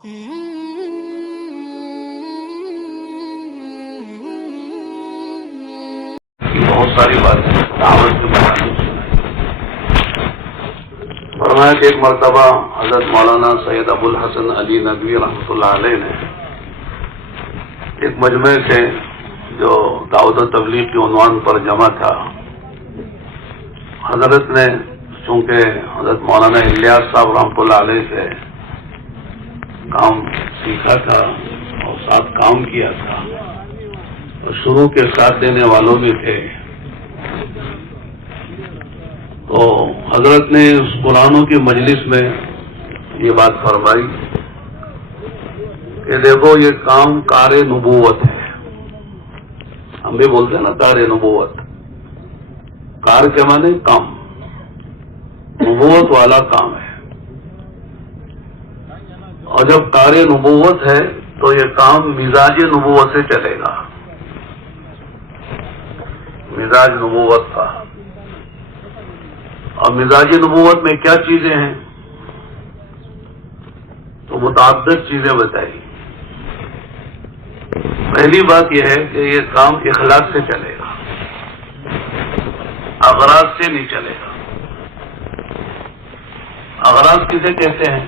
بہت ساری باتیں دعوت کے بارے میں فرمایا کہ ایک مرتبہ حضرت مولانا سید ابو الحسن علی ندوی رحمۃ اللہ علیہ نے ایک مجمع سے جو دعوت و تبلیغ کے عنوان پر جمع تھا، حضرت نے چونکہ حضرت مولانا الیاس صاحب رحمۃ اللہ علیہ سے کام سیکھا تھا اور ساتھ کام کیا تھا اور شروع کے ساتھ دینے والوں بھی تھے، تو حضرت نے اس قرآنوں کی مجلس میں یہ بات فرمائی کہ دیکھو یہ کام کار نبوت ہے. ہم بھی بولتے ہیں نا کار نبوت، کار کے معنی کام، نبوت والا کام ہے. اور جب کار نبوت ہے تو یہ کام مزاج نبوت سے چلے گا، مزاج نبوت کا. اور مزاج نبوت میں کیا چیزیں ہیں؟ تو متعدد چیزیں بتائی. پہلی بات یہ ہے کہ یہ کام اخلاص سے چلے گا، اغراض سے نہیں چلے گا. اغراض کسے کہتے ہیں؟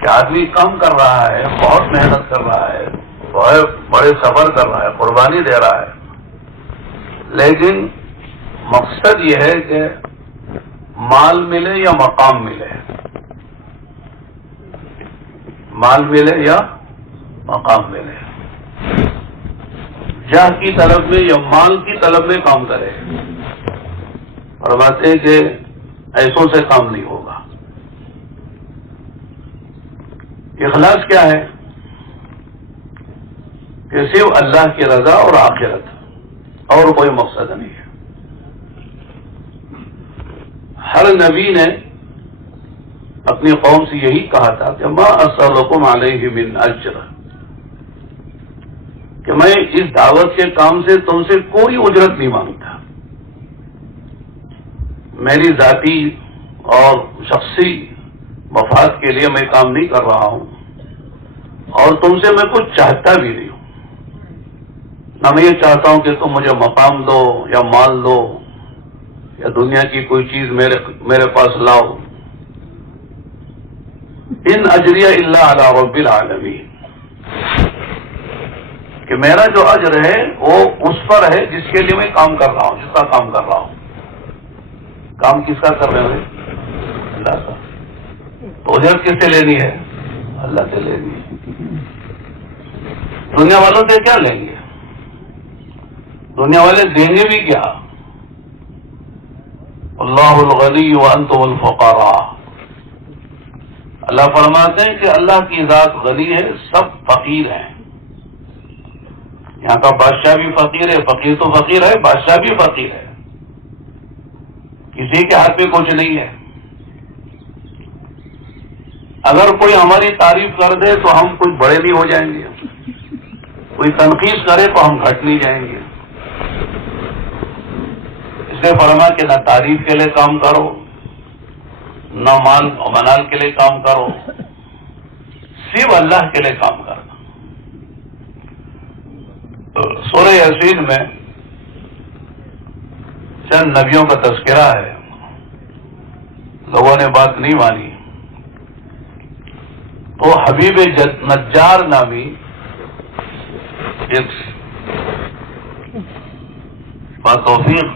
کہ آدمی کام کر رہا ہے، بہت محنت کر رہا ہے، بہت بڑے سفر کر رہا ہے، قربانی دے رہا ہے، لیکن مقصد یہ ہے کہ مال ملے یا مقام ملے، مال ملے یا مقام ملے، جاہ کی طلب میں یا مال کی طلب میں کام کرے. فرماتے ہیں کہ ایسوں سے کام نہیں ہوگا. اخلاص کیا ہے؟ کہ صرف اللہ کی رضا اور آخرت، اور کوئی مقصد نہیں ہے. ہر نبی نے اپنی قوم سے یہی کہا تھا کہ ما اسألکم علیہ من اجر، کہ میں اس دعوت کے کام سے تم سے کوئی اجرت نہیں مانگتا. میری ذاتی اور شخصی مفاد کے لیے میں کام نہیں کر رہا ہوں، اور تم سے میں کچھ چاہتا بھی نہیں ہوں. نہ میں یہ چاہتا ہوں کہ تم مجھے مقام دو یا مال دو یا دنیا کی کوئی چیز میرے پاس لاؤ. ان اجریہ الا علی رب العالمین، کہ میرا جو اجر ہے وہ اس پر ہے جس کے لیے میں کام کر رہا ہوں، جس کا کام کر رہا ہوں. کام کس کا کر رہے ہیں؟ اللہ کا. تو اجرت کس سے لینی ہے؟ اللہ سے لینی ہے. دنیا والوں سے کیا لیں گے؟ دنیا والے دیں گے بھی کیا؟ اللہ الغنی وانتم الفقراء. اللہ فرماتے ہیں کہ اللہ کی ذات غنی ہے، سب فقیر ہیں. یہاں کا بادشاہ بھی فقیر ہے، فقیر تو فقیر ہے، بادشاہ بھی فقیر ہے. کسی کے ہاتھ میں کچھ نہیں ہے. اگر کوئی ہماری تعریف کر دے تو ہم کچھ بڑے نہیں ہو جائیں گے، کوئی تنقید کرے تو ہم گھٹ نہیں جائیں گے. اس نے فرمایا کہ نہ تعریف کے لیے کام کرو، نہ مال و منال کے لیے کام کرو، صرف اللہ کے لیے کام کرنا. سورہ یاسین میں چند نبیوں کا تذکرہ ہے. لوگوں نے بات نہیں مانی تو حبیب نجار نامی ایک باتوفیق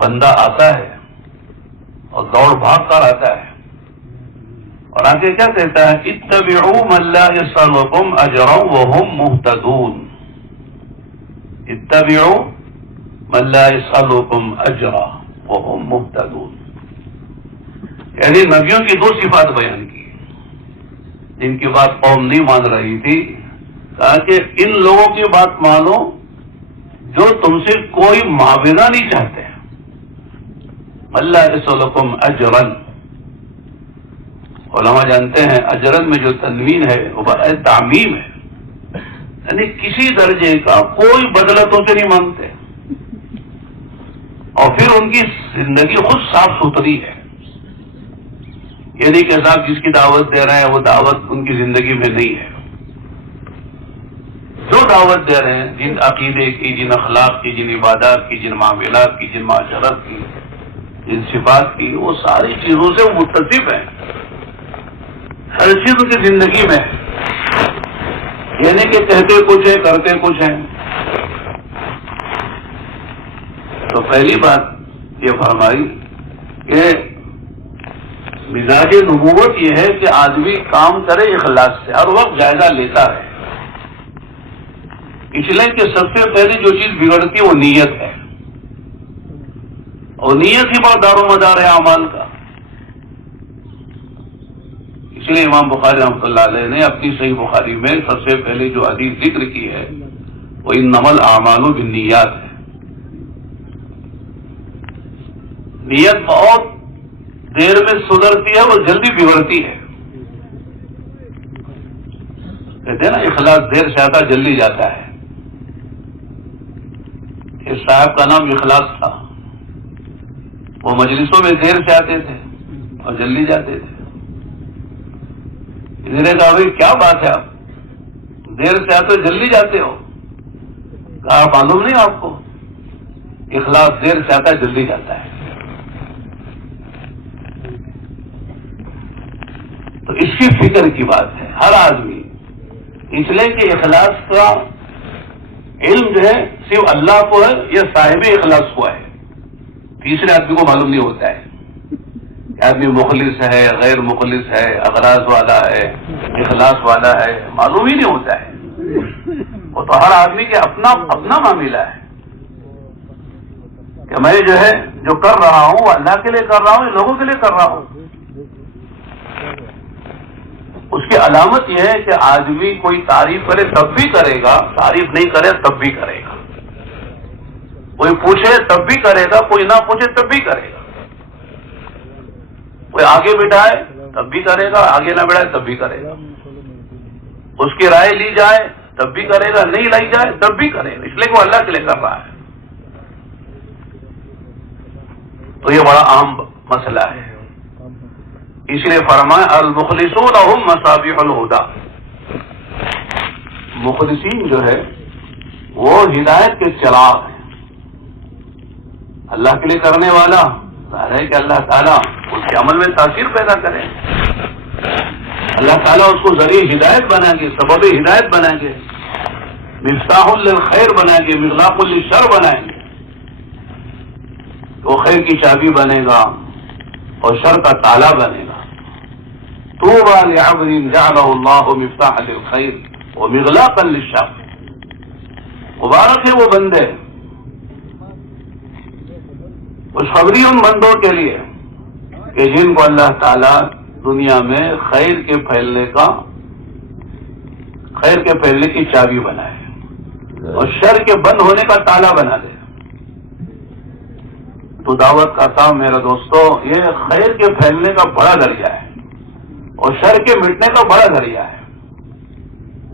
بندہ آتا ہے اور دوڑ بھاگ کر آتا ہے اور آگے کیا کہتا ہے؟ اتبعوا من لا يسألكم اجرا وهم مهتدون. اتبعوا من لا يسألكم اجرا وهم مهتدون. یعنی نبیوں کی دو صفات بیان کی جن کی بات قوم نہیں مان رہی تھی. کہا کہ ان لوگوں کی بات مانو جو تم سے کوئی معاوضہ نہیں چاہتے. اللہ یسألکم اجرا، علماء جانتے ہیں اجرن میں جو تنوین ہے وہ تعمیم ہے، یعنی کسی درجے کا کوئی بدلہ تم سے نہیں مانگتے. اور پھر ان کی زندگی خود صاف ستھری ہے. یہ نہیں کہ صاحب جس کی دعوت دے رہے ہیں وہ دعوت ان کی زندگی میں نہیں ہے. جو دعوت دے رہے ہیں، جن عقیدے کی، جن اخلاق کی، جن عبادات کی، جن معاملات کی، جن معاشرت کی، جن صفات کی، وہ ساری چیزوں سے وہ متصف ہیں. ہر چیز کی زندگی میں یہ نہیں کہ کہتے کچھ ہے کرتے کچھ ہیں. تو پہلی بات یہ فرمائی کہ مزاج نبوت یہ ہے کہ آدمی کام کرے اخلاص سے، ہر وقت جائزہ لیتا رہے. اس لیے کہ سب سے پہلے جو چیز بگڑتی ہے وہ نیت ہے، اور نیت ہی بہت دار و مدار ہے اعمال کا. اس لیے امام بخاری رحمۃ اللہ علیہ نے اپنی صحیح بخاری میں سب سے پہلے جو حدیث ذکر کی ہے وہ انما الاعمال بالنیات ہے. نیت بہت دیر میں سدھرتی ہے اور جلدی بگڑتی ہے. کہتے ہیں نا اخلاص دیر سے آتا جلدی جاتا ہے. اس صاحب کا نام اخلاص تھا. وہ مجلسوں میں دیر سے آتے تھے اور جلدی جاتے تھے. انہوں نے کہا بھائی کیا بات ہے، آپ دیر سے آتے ہو جلدی جاتے ہو؟ کہا معلوم نہیں آپ کو، اخلاص دیر سے آتا ہے جلدی جاتا ہے. تو اس کی فکر کی بات ہے ہر آدمی. اس لیے کہ اخلاص کا علم جو ہے صرف اللہ کو ہے یا صاحب اخلاص کو ہے، تیسرے آدمی کو معلوم نہیں ہوتا ہے. آدمی مخلص ہے، غیر مخلص ہے، اغراض والا ہے، اخلاص والا ہے، معلوم ہی نہیں ہوتا ہے. وہ تو ہر آدمی کے اپنا اپنا معاملہ ہے کہ میں جو ہے جو کر رہا ہوں وہ اللہ کے لیے کر رہا ہوں یا لوگوں کے لیے کر رہا ہوں. اس کی علامت یہ ہے کہ آدمی کوئی تعریف کرے تب بھی کرے گا، تعریف نہیں کرے تب بھی کرے گا. کوئی پوچھے تب بھی کرے گا، کوئی نہ پوچھے تب بھی کرے گا. کوئی آگے بٹھائے تب بھی کرے گا، آگے نہ بٹھائے تب بھی کرے گا. اس کی رائے لی جائے تب بھی کرے گا، نہیں لائی جائے تب بھی کرے گا. اس لیے وہ اللہ کے لیے کر رہا ہے. تو یہ بڑا اہم مسئلہ ہے. اس لیے فرمایا المخلصون هم مصابیح الہدی. مخلصین جو ہے وہ ہدایت کے چراغ ہیں. اللہ کے لیے کرنے والا ظاہر ہے کہ اللہ تعالیٰ اس کے عمل میں تاثیر پیدا کرے. اللہ تعالیٰ اس کو ذریعہ ہدایت بنائیں گے، سبب ہدایت بنائیں گے، مفتاح للخیر بنائیں گے، مغلاق للشر بنائیں گے. تو خیر کی چابی بنے گا اور شر کا تالا بنے گا. طوبى لعبد جعله الله مفتاحا للخير ومغلاقا للشر. مبارک ہے وہ بندے، خوشخبری ان بندوں کے لیے کہ جن کو اللہ تعالیٰ دنیا میں خیر کے پھیلنے کی چابی بنائے اور شر کے بند ہونے کا تالا بنا دے. تو دعوت کا کام میرے دوستو یہ خیر کے پھیلنے کا بڑا ذریعہ ہے اور شر کے مٹنے کا بڑا ذریعہ ہے.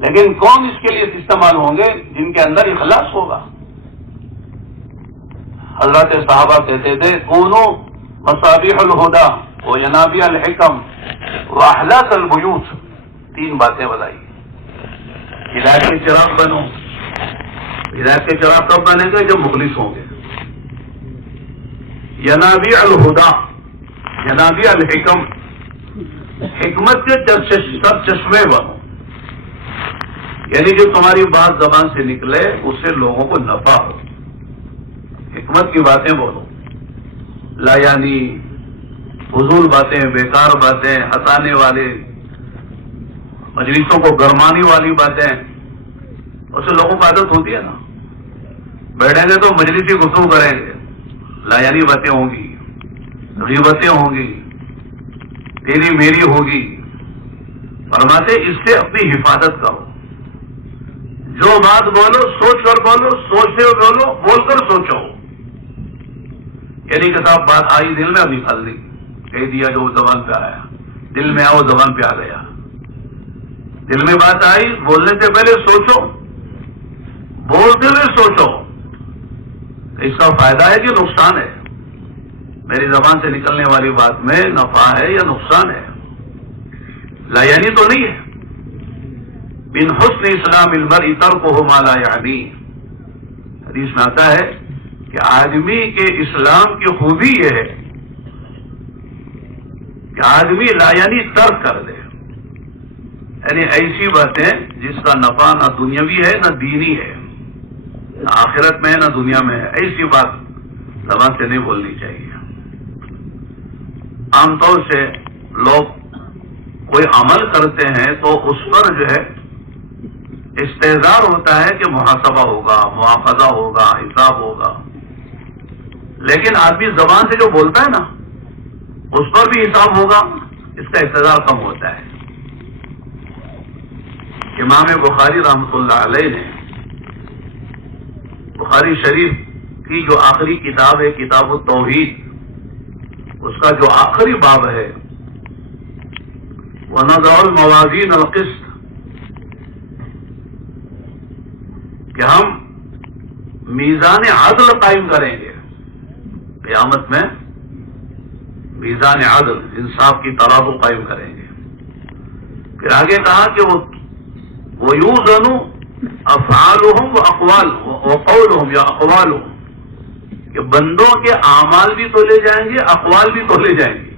لیکن کون اس کے لیے استعمال ہوں گے؟ جن کے اندر اخلاص ہوگا. حضرت صحابہ کہتے تھے کونوا مصابیح الہدی وینابیع الحکم واحلاک البیوت. 3 باتیں بتائی. ہدایت کے چراغ بنو. ہدایت کے چراغ کب بنیں گے؟ جب مخلص ہوں گے. ینابیع الہدی، ینابیع الحکم، حکمت کے سب چشمے بنو. یعنی جو تمہاری بات زبان سے نکلے اس سے لوگوں کو نفع ہو. حکمت کی باتیں بولو، لا یعنی فضول باتیں، بیکار باتیں، ہنسانے والے، مجلسوں کو گرمانے والی باتیں، اس سے لوگوں کو عادت ہوتی ہے نا. بیٹھیں گے تو مجلسی گفتگو کریں گے، لا یعنی باتیں ہوں گی، غیبتیں ہوں گی، تیری میری ہوگی. فرماتے اس سے اپنی حفاظت کرو. جو بات بولو سوچ کر بولو، سوچتے ہوئے بولو، بول کر سوچو. یعنی کہ صاحب بات آئی دل میں، اب نکال دی، کہہ دیا جو زبان پہ آیا. دل میں آؤ زبان پہ آ گیا. دل میں بات آئی، بولنے سے پہلے سوچو، بولتے ہوئے سوچو اس کا فائدہ ہے کہ نقصان ہے. میری زبان سے نکلنے والی بات میں نفع ہے یا نقصان ہے. لا یعنی تو نہیں ہے. من حسن اسلام المرء ترکہ ما لا یعنی. حدیث میں آتا ہے کہ آدمی کے اسلام کی خوبی یہ ہے کہ آدمی لا یعنی ترک کر دے. یعنی ایسی باتیں جس کا نفع نہ دنیاوی ہے نہ دینی ہے، نہ آخرت میں ہے نہ دنیا میں ہے، ایسی بات زبان سے نہیں بولنی چاہیے. عام طور سے لوگ کوئی عمل کرتے ہیں تو اس پر جو ہے استحضار ہوتا ہے کہ محاسبہ ہوگا، مواخذہ ہوگا، حساب ہوگا، لیکن آدمی زبان سے جو بولتا ہے نا اس پر بھی حساب ہوگا، اس کا استحضار کم ہوتا ہے. امام بخاری رحمۃ اللہ علیہ نے بخاری شریف کی جو آخری کتاب ہے کتاب التوحید، اس کا جو آخری باب ہے وَنَضَعُ الْمَوَازِينَ الْقِسْطَ، کہ ہم میزان عدل قائم کریں گے قیامت میں، میزان عدل انصاف کی ترازو قائم کریں گے. پھر آگے کہا کہ وَيُوزَنُ أَفْعَالُهُمْ وَقَوْلُهُمْ یا اقوالهم، کہ بندوں کے اعمال بھی تولے جائیں گے، اقوال بھی تولے جائیں گے.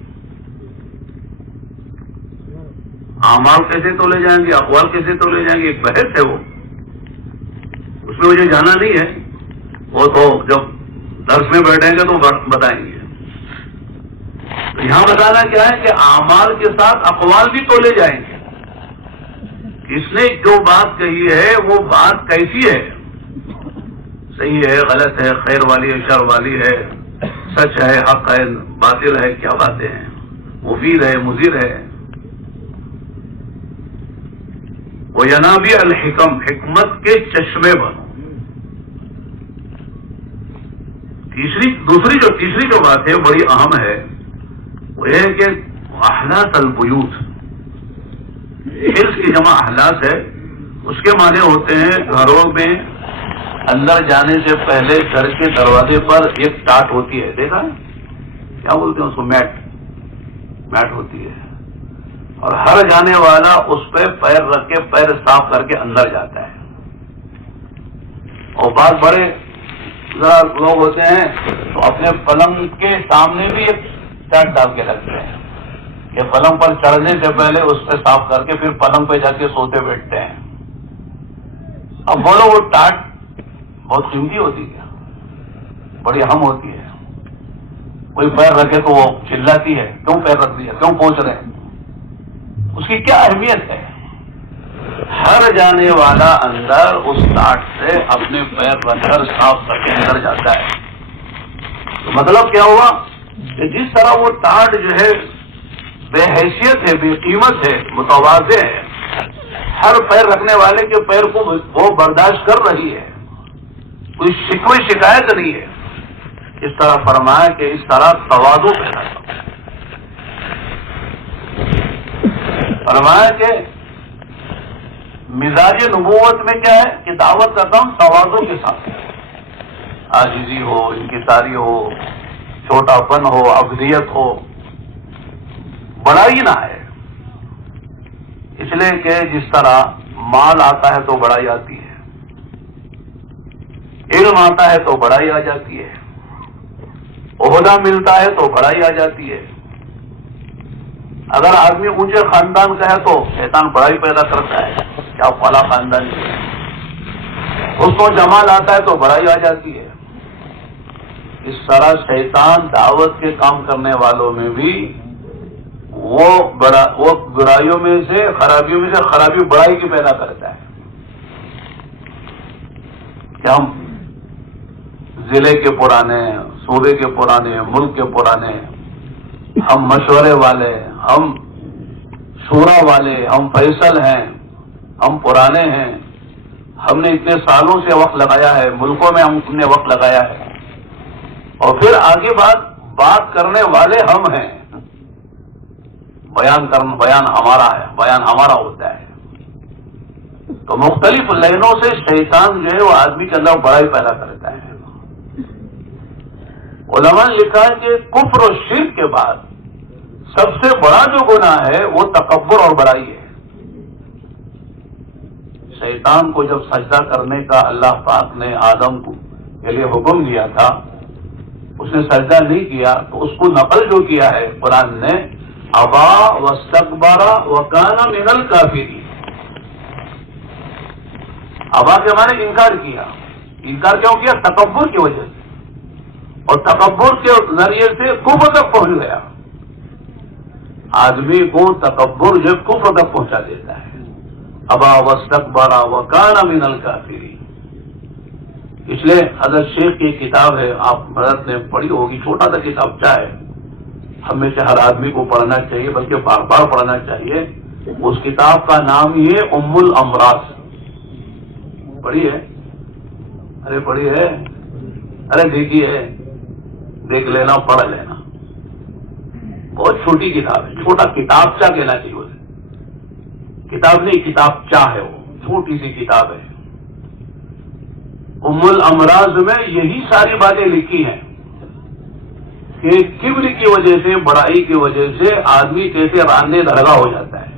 اعمال کیسے تولے جائیں گے، اقوال کیسے تولے جائیں گے، ایک بحث ہے، وہ اس میں مجھے جانا نہیں ہے، وہ تو جب درس میں بیٹھیں گے تو بتائیں گے. تو یہاں بتانا کیا ہے کہ اعمال کے ساتھ اقوال بھی تولے جائیں گے. اس نے جو بات کہی ہے وہ بات کیسی ہے، صحیح ہے، غلط ہے، خیر والی ہے، شر والی ہے، سچ ہے، حق ہے، باطل ہے، کیا باتیں ہیں، مفید ہے، مضر ہے. وَيَنَابِعَ الْحِكَمْ، حکمت کے چشمے بنو. تیسری جو بات ہے بڑی اہم ہے، وہ یہ ہے کہ احلاس البیوت، حرص کی جمع احلاس ہے، اس کے معنی ہوتے ہیں گھروں میں اندر جانے سے پہلے گھر کے دروازے پر ایک ٹاٹ ہوتی ہے، دیکھا کیا بولتے ہیں اس کو، میٹ ہوتی ہے، اور ہر جانے والا اس پہ پیر رکھ کے پیر صاف کر کے اندر جاتا ہے. اور بعض بڑے لوگ ہوتے ہیں تو اپنے پلنگ کے سامنے بھی ایک ٹاٹ ڈال کے رکھتے ہیں کہ پلنگ پر چڑھنے سے پہلے اس پہ صاف کر کے پھر پلنگ پہ جا کے سوتے بیٹھتے ہیں. اب بولو وہ ٹاٹ بہت قیمتی ہوتی ہے، بڑی اہم ہوتی ہے. کوئی پیر رکھے تو وہ چلاتی ہے، کیوں پیر رکھ دیا، کیوں پہنچ رہے ہیں، اس کی کیا اہمیت ہے. ہر جانے والا اندر اس ٹاٹ سے اپنے پیر رکھ کر صاف کر کے اندر جاتا ہے. تو مطلب کیا ہوا کہ جس طرح وہ ٹاٹ جو ہے بے حیثیت ہے، بے قیمت ہے، متواضع ہے، ہر پیر رکھنے والے کے پیر کو وہ برداشت کر رہی ہے، کوئی شکوے شکایت نہیں ہے. اس طرح فرمایا کہ اس طرح تواضع پیدا کرو. فرمایا کہ مزاج نبوت میں کیا ہے کہ دعوت کا کام تواضع کے ساتھ ہے. عاجزی ہو، انکساری ہو، چھوٹا پن ہو، ابدیت ہو، بڑائی نہ ہے. اس لیے کہ جس طرح مال آتا ہے تو بڑائی آتی ہے، علم آتا ہے تو بڑائی آ جاتی ہے، عہدہ ملتا ہے تو بڑائی آ جاتی ہے. اگر آدمی اونچے خاندان کا ہے تو شیطان بڑائی پیدا کرتا ہے، کیا فلاں خاندان ہے. اس کو جمال آتا ہے تو بڑائی آ جاتی ہے. اس طرح شیطان دعوت کے کام کرنے والوں میں بھی وہ برائیوں میں سے، خرابیوں میں سے خرابی بڑائی کی پیدا کرتا ہے. کہ ہم ضلع کے پرانے، صوبے کے پرانے، ملک کے پرانے، ہم مشورے والے، ہم شورا والے، ہم فیصل ہیں، ہم پرانے ہیں، ہم نے اتنے سالوں سے وقت لگایا ہے، ملکوں میں ہم نے وقت لگایا ہے، اور پھر آگے بات کرنے والے ہم ہیں. بیان ہمارا ہے، بیان ہمارا ہوتا ہے. تو مختلف لائنوں سے شیطان جو ہے وہ آدمی کے اندر بڑائی پیدا کرتا ہے. علماء نے لکھا ہے کہ کفر و شرک کے بعد سب سے بڑا جو گناہ ہے وہ تکبر اور بڑائی ہے. شیطان کو جب سجدہ کرنے کا اللہ پاک نے آدم کے لیے حکم دیا تھا، اس نے سجدہ نہیں کیا تو اس کو نقل جو کیا ہے قرآن نے، ابا واستکبر وکان من الکافرین. ابا کے معنی انکار کیا. انکار کیوں کیا؟ تکبر کی وجہ سے، اور تکبر کے ذریعے سے کفر تک پہنچ گیا. آدمی کو تکبر جو کفر تک پہنچا دیتا ہے. ابا واستکبر وکان من الکافرین. اس لیے حضرت شیخ کی کتاب ہے، آپ حضرت نے پڑھی ہوگی، چھوٹا سا کتابچہ ہے، ہمیشہ ہر آدمی کو پڑھنا چاہیے، بلکہ بار بار پڑھنا چاہیے. اس کتاب کا نام ہی ہے ام الامراض. پڑھی ہے؟ ارے پڑھی ہے؟ ارے دیکھیے، دیکھ لینا، پڑھ لینا. بہت چھوٹی کتاب ہے، چھوٹا کتابچہ کہنا چاہیے اسے. کتاب نہیں، کتابچہ ہے، وہ چھوٹی سی کتاب ہے. ام الامراض میں یہی ساری باتیں لکھی ہیں کہ کبر کی وجہ سے، بڑائی کی وجہ سے آدمی کیسے راندے دھڑگا ہو جاتا ہے.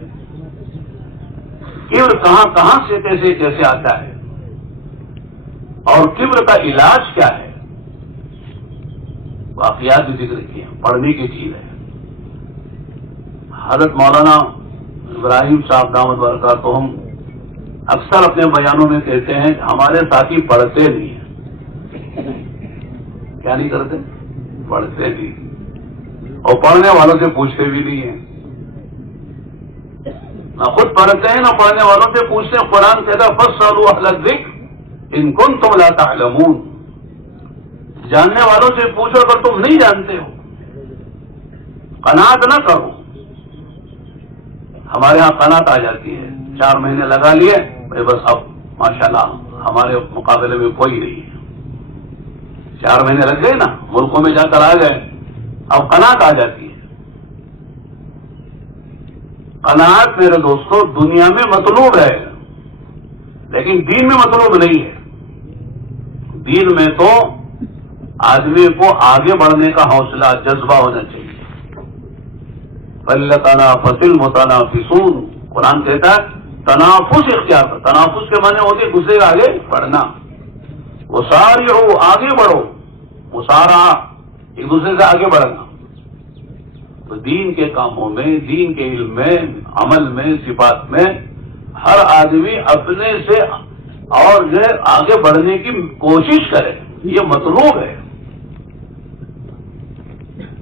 کبر کہاں کہاں سے کیسے کیسے آتا ہے، اور کبر کا علاج کیا ہے، واقعات بھی ذکر کیے ہیں، پڑھنے کی چیز ہے. حضرت مولانا ابراہیم صاحب دامت برکاتہم اکثر اپنے بیانوں میں کہتے ہیں کہ ہمارے ساتھی پڑھتے نہیں ہیں. کیا نہیں کرتے؟ پڑھتے نہیں، اور پڑھنے والوں سے پوچھتے بھی نہیں ہیں. نہ خود پڑھتے ہیں نہ پڑھنے والوں سے پوچھتے ہیں. قرآن کہتا ہے فاسألوا اہل الذکر ان کنتم لا تعلمون. جاننے والوں سے پوچھو اگر تم نہیں جانتے ہو. قناعت نہ کرو. ہمارے ہاں قناعت آ جاتی ہے، 4 مہینے لگا لیے بھائی بس اب ماشاءاللہ ہمارے مقابلے میں کوئی نہیں ہے. 4 مہینے لگ گئے نا، ملکوں میں جا کر آ گئے، اب قناعت آ جاتی ہے. قناعت میرے دوستو دنیا میں مطلوب ہے، لیکن دین میں مطلوب نہیں ہے. دین میں تو آدمی کو آگے بڑھنے کا حوصلہ، جذبہ ہونا چاہیے. فَلْيَتَنَافَسِ الْمُتَنَافِسُونَ. قرآن کہتا ہے تنافس اختیار کر. تنافس کے معنی ہوتے ہیں دوسرے آگے بڑھنا. وَسَارِعُوا، آگے بڑھو. مسارعہ، ایک دوسرے سے آگے بڑھنا. تو دین کے کاموں میں، دین کے علم میں، عمل میں، صفات میں ہر آدمی اپنے سے اور جو آگے بڑھنے کی کوشش کرے، یہ مطلوب ہے.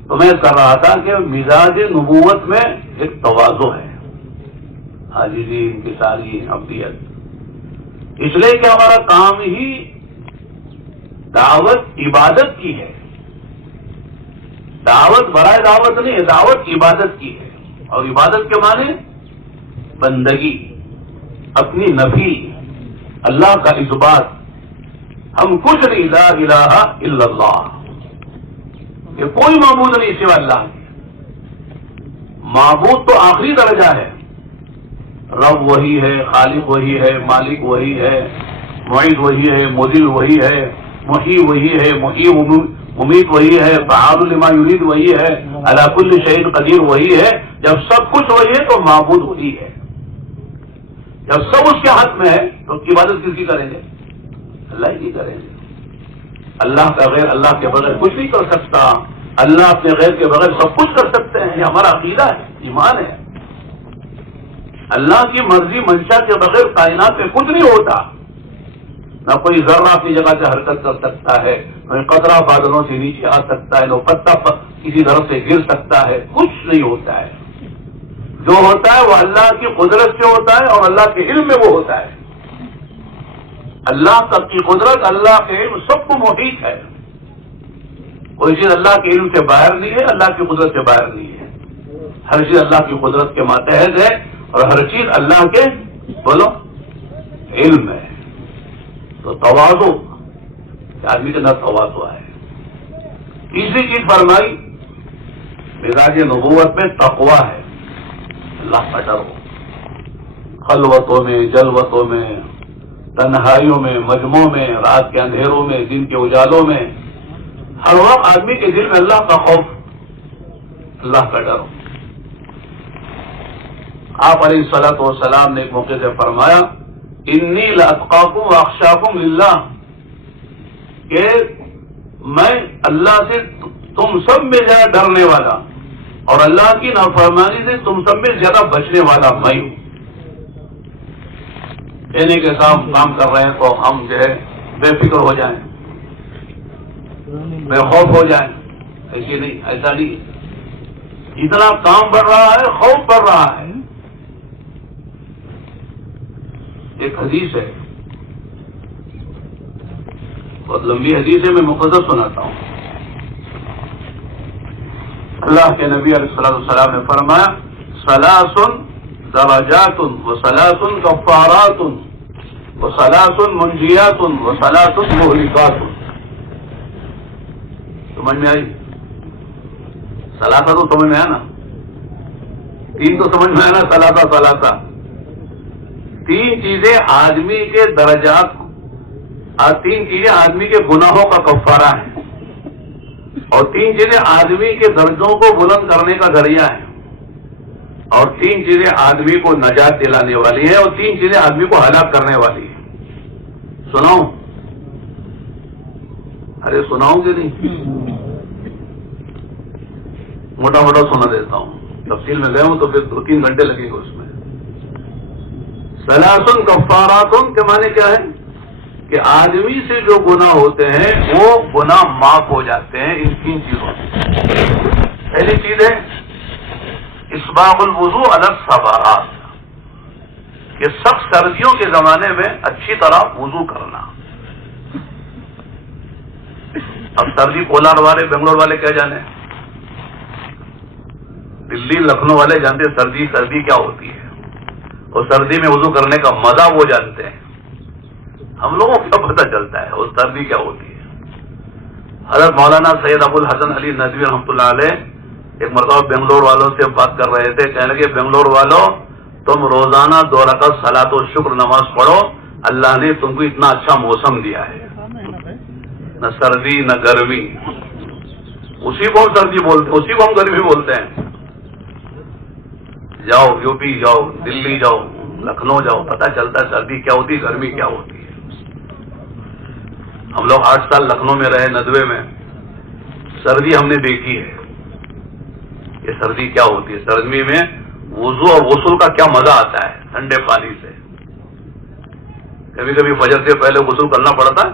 تو میں کر رہا تھا کہ مزاج نبوت میں ایک تواضع ہے، عاجزی، انکساری، عبدیت. اس لیے کہ ہمارا کام ہی دعوت عبادت کی ہے. دعوت برائے دعوت نہیں ہے، دعوت عبادت کی ہے. اور عبادت کے معنی بندگی، اپنی نفی، اللہ کا اثبات. ہم کچھ نہیں، لا الہ الا اللہ، کہ کوئی معبود نہیں سوا اللہ. معبود تو آخری درجہ ہے. رب وہی ہے، خالق وہی ہے، مالک وہی ہے، معید وہی ہے، مذل وہی ہے، محیی وہی ہے، محیی ممیت وہی ہے، فعال لما یرید وہی ہے، علی کل شیء قدیر وہی ہے. جب سب کچھ وہی ہے تو معبود وہی ہے. جب سب اس کے ہاتھ میں ہے تو عبادت کس کی کریں گے؟ اللہ ہی کی کریں گے. اللہ کا غیر اللہ کے بغیر کچھ نہیں کر سکتا. اللہ اپنے غیر کے بغیر سب کچھ کر سکتے ہیں. یہ ہمارا عقیدہ ہے، ایمان ہے. اللہ کی مرضی منشا کے بغیر کائنات میں کچھ نہیں ہوتا. نہ کوئی ذرہ اپنی جگہ سے حرکت کر سکتا ہے، نہ قطرہ بادلوں سے نیچے آ سکتا ہے، نہ پتا کسی طرف سے گر سکتا ہے. کچھ نہیں ہوتا ہے. جو ہوتا ہے وہ اللہ کی قدرت سے ہوتا ہے، اور اللہ کے علم میں وہ ہوتا ہے. اللہ تک کی قدرت، اللہ کے علم سب کو محیط ہے. کوئی چیز اللہ کے علم سے باہر نہیں ہے، اللہ کی قدرت سے باہر نہیں ہے. ہر چیز اللہ کی قدرت کے ماتحت ہے، اور ہر چیز اللہ کے بولو علم ہے. تو تواضع، آدمی کے اندر تواضع ہے. تیسری چیز فرمائی مزاج نبوت میں تقویٰ ہے، اللہ کا ڈر ہو. خلوتوں میں، جلوتوں میں، تنہائیوں میں، مجموعوں میں، رات کے اندھیروں میں، دن کے اجالوں میں، ہر وقت آدمی کے دل میں اللہ کا خوف، اللہ کا ڈر ہو. آپ علیہ الصلوۃ والسلام نے ایک موقع سے فرمایا انی لاتقاکم واخشاکم للہ، کہ میں اللہ سے تم سب میں زیادہ ڈرنے والا اور اللہ کی نافرمانی سے تم سب میں زیادہ بچنے والا میں ہوں۔ کہنے کے ساتھ کام کر رہے ہیں تو ہم جو ہے بے فکر ہو جائیں، بے خوف ہو جائیں، ایسی نہیں، ایسا نہیں، جتنا کام بڑھ رہا ہے خوف بڑھ رہا ہے۔ ایک حدیث ہے، بہت لمبی حدیث ہے، میں مختصر سناتا ہوں۔ اللہ کے نبی علیہ الصلوۃ والسلام نے فرمایا ثلاث درجات وثلاث کفارات وثلاث منجیات وثلاث مہلکات۔ سمجھ میں آئی؟ ثلاثہ تو سمجھ میں آیا نا، تین تو سمجھ میں آیا نا، ثلاثہ تین چیزیں آدمی کے درجات اور تین چیزیں آدمی کے گناہوں کا کفارہ ہے، اور تین چیزیں آدمی کے درجوں کو بلند کرنے کا ذریعہ ہے، اور تین چیزیں آدمی کو نجات دلانے والی ہے، اور تین چیزیں آدمی کو ہلاک کرنے والی ہے۔ سناؤں؟ ارے سناؤں کہ نہیں؟ موٹا موٹا سنا دیتا ہوں، تفصیل میں گئے ہوں تو پھر 2-3 گھنٹے لگے گا اس میں۔ ثلاث کفارات کے معنی کیا ہے؟ کہ آدمی سے جو گناہ ہوتے ہیں وہ گناہ معاف ہو جاتے ہیں ان 3 چیزوں سے۔ پہلی چیز ہے اسباغ الوضوء علی الصبارات، کہ سخت سردیوں کے زمانے میں اچھی طرح وضو کرنا۔ اب سردی کولار والے بنگلور والے کیا جانے، دلی لکھنؤ والے جانتے سردی کیا ہوتی ہے، اور سردی میں وضو کرنے کا مزہ وہ جانتے ہیں، ہم لوگوں کو پتہ چلتا ہے اور سردی کیا ہوتی ہے۔ حضرت مولانا سید ابو الحسن علی ندوی رحمۃ اللہ علیہ ایک مرتبہ بنگلور والوں سے بات کر رہے تھے، کہنے لگے بنگلور والوں تم روزانہ 2 رکعت صلاۃ و شکر نماز پڑھو، اللہ نے تم کو اتنا اچھا موسم دیا ہے، نہ سردی نہ گرمی، اسی کو ہم سردی بولتے ہیں، اسی کو ہم گرمی بولتے ہیں۔ جاؤ یو پی جاؤ، دلی جاؤ، لکھنؤ جاؤ، پتہ چلتا ہے سردی کیا ہوتی ہے، گرمی کیا ہوتی ہے۔ ہم لوگ 8 سال لکھنؤ میں رہے، ندوے میں، سردی ہم نے دیکھی ہے کہ سردی کیا ہوتی ہے، سردی میں وضو اور غسل کا کیا مزہ آتا ہے ٹھنڈے پانی سے۔ کبھی کبھی فجر سے پہلے غسل کرنا پڑتا ہے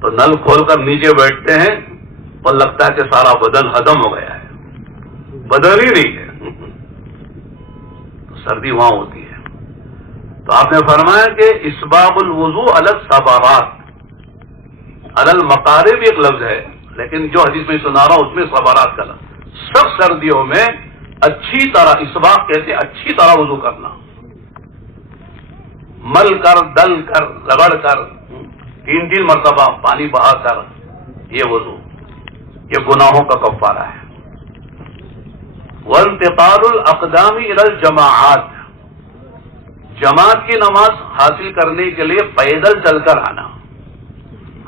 تو نل کھول کر نیچے بیٹھتے ہیں اور لگتا ہے کہ سارا بدن ہضم ہو گیا ہے، بدن ہی نہیں ہے، سردی وہاں ہوتی ہے۔ تو آپ نے فرمایا کہ اسباغ الوضوء علی الصبارات، علی المقارب ایک لفظ ہے، لیکن جو حدیث میں سنا رہا ہوں اس میں صبارات کا لفظ۔ سب سردیوں میں اچھی طرح، اسباغ کہتے ہیں اچھی طرح وضو کرنا، مل کر، دل کر، رگڑ کر، 3 مرتبہ پانی بہا کر، یہ وضو، یہ گناہوں کا کفارہ ہے۔ وانتقال الاقدام الى الجماعات، جماعت کی نماز حاصل کرنے کے لیے پیدل چل کر آنا،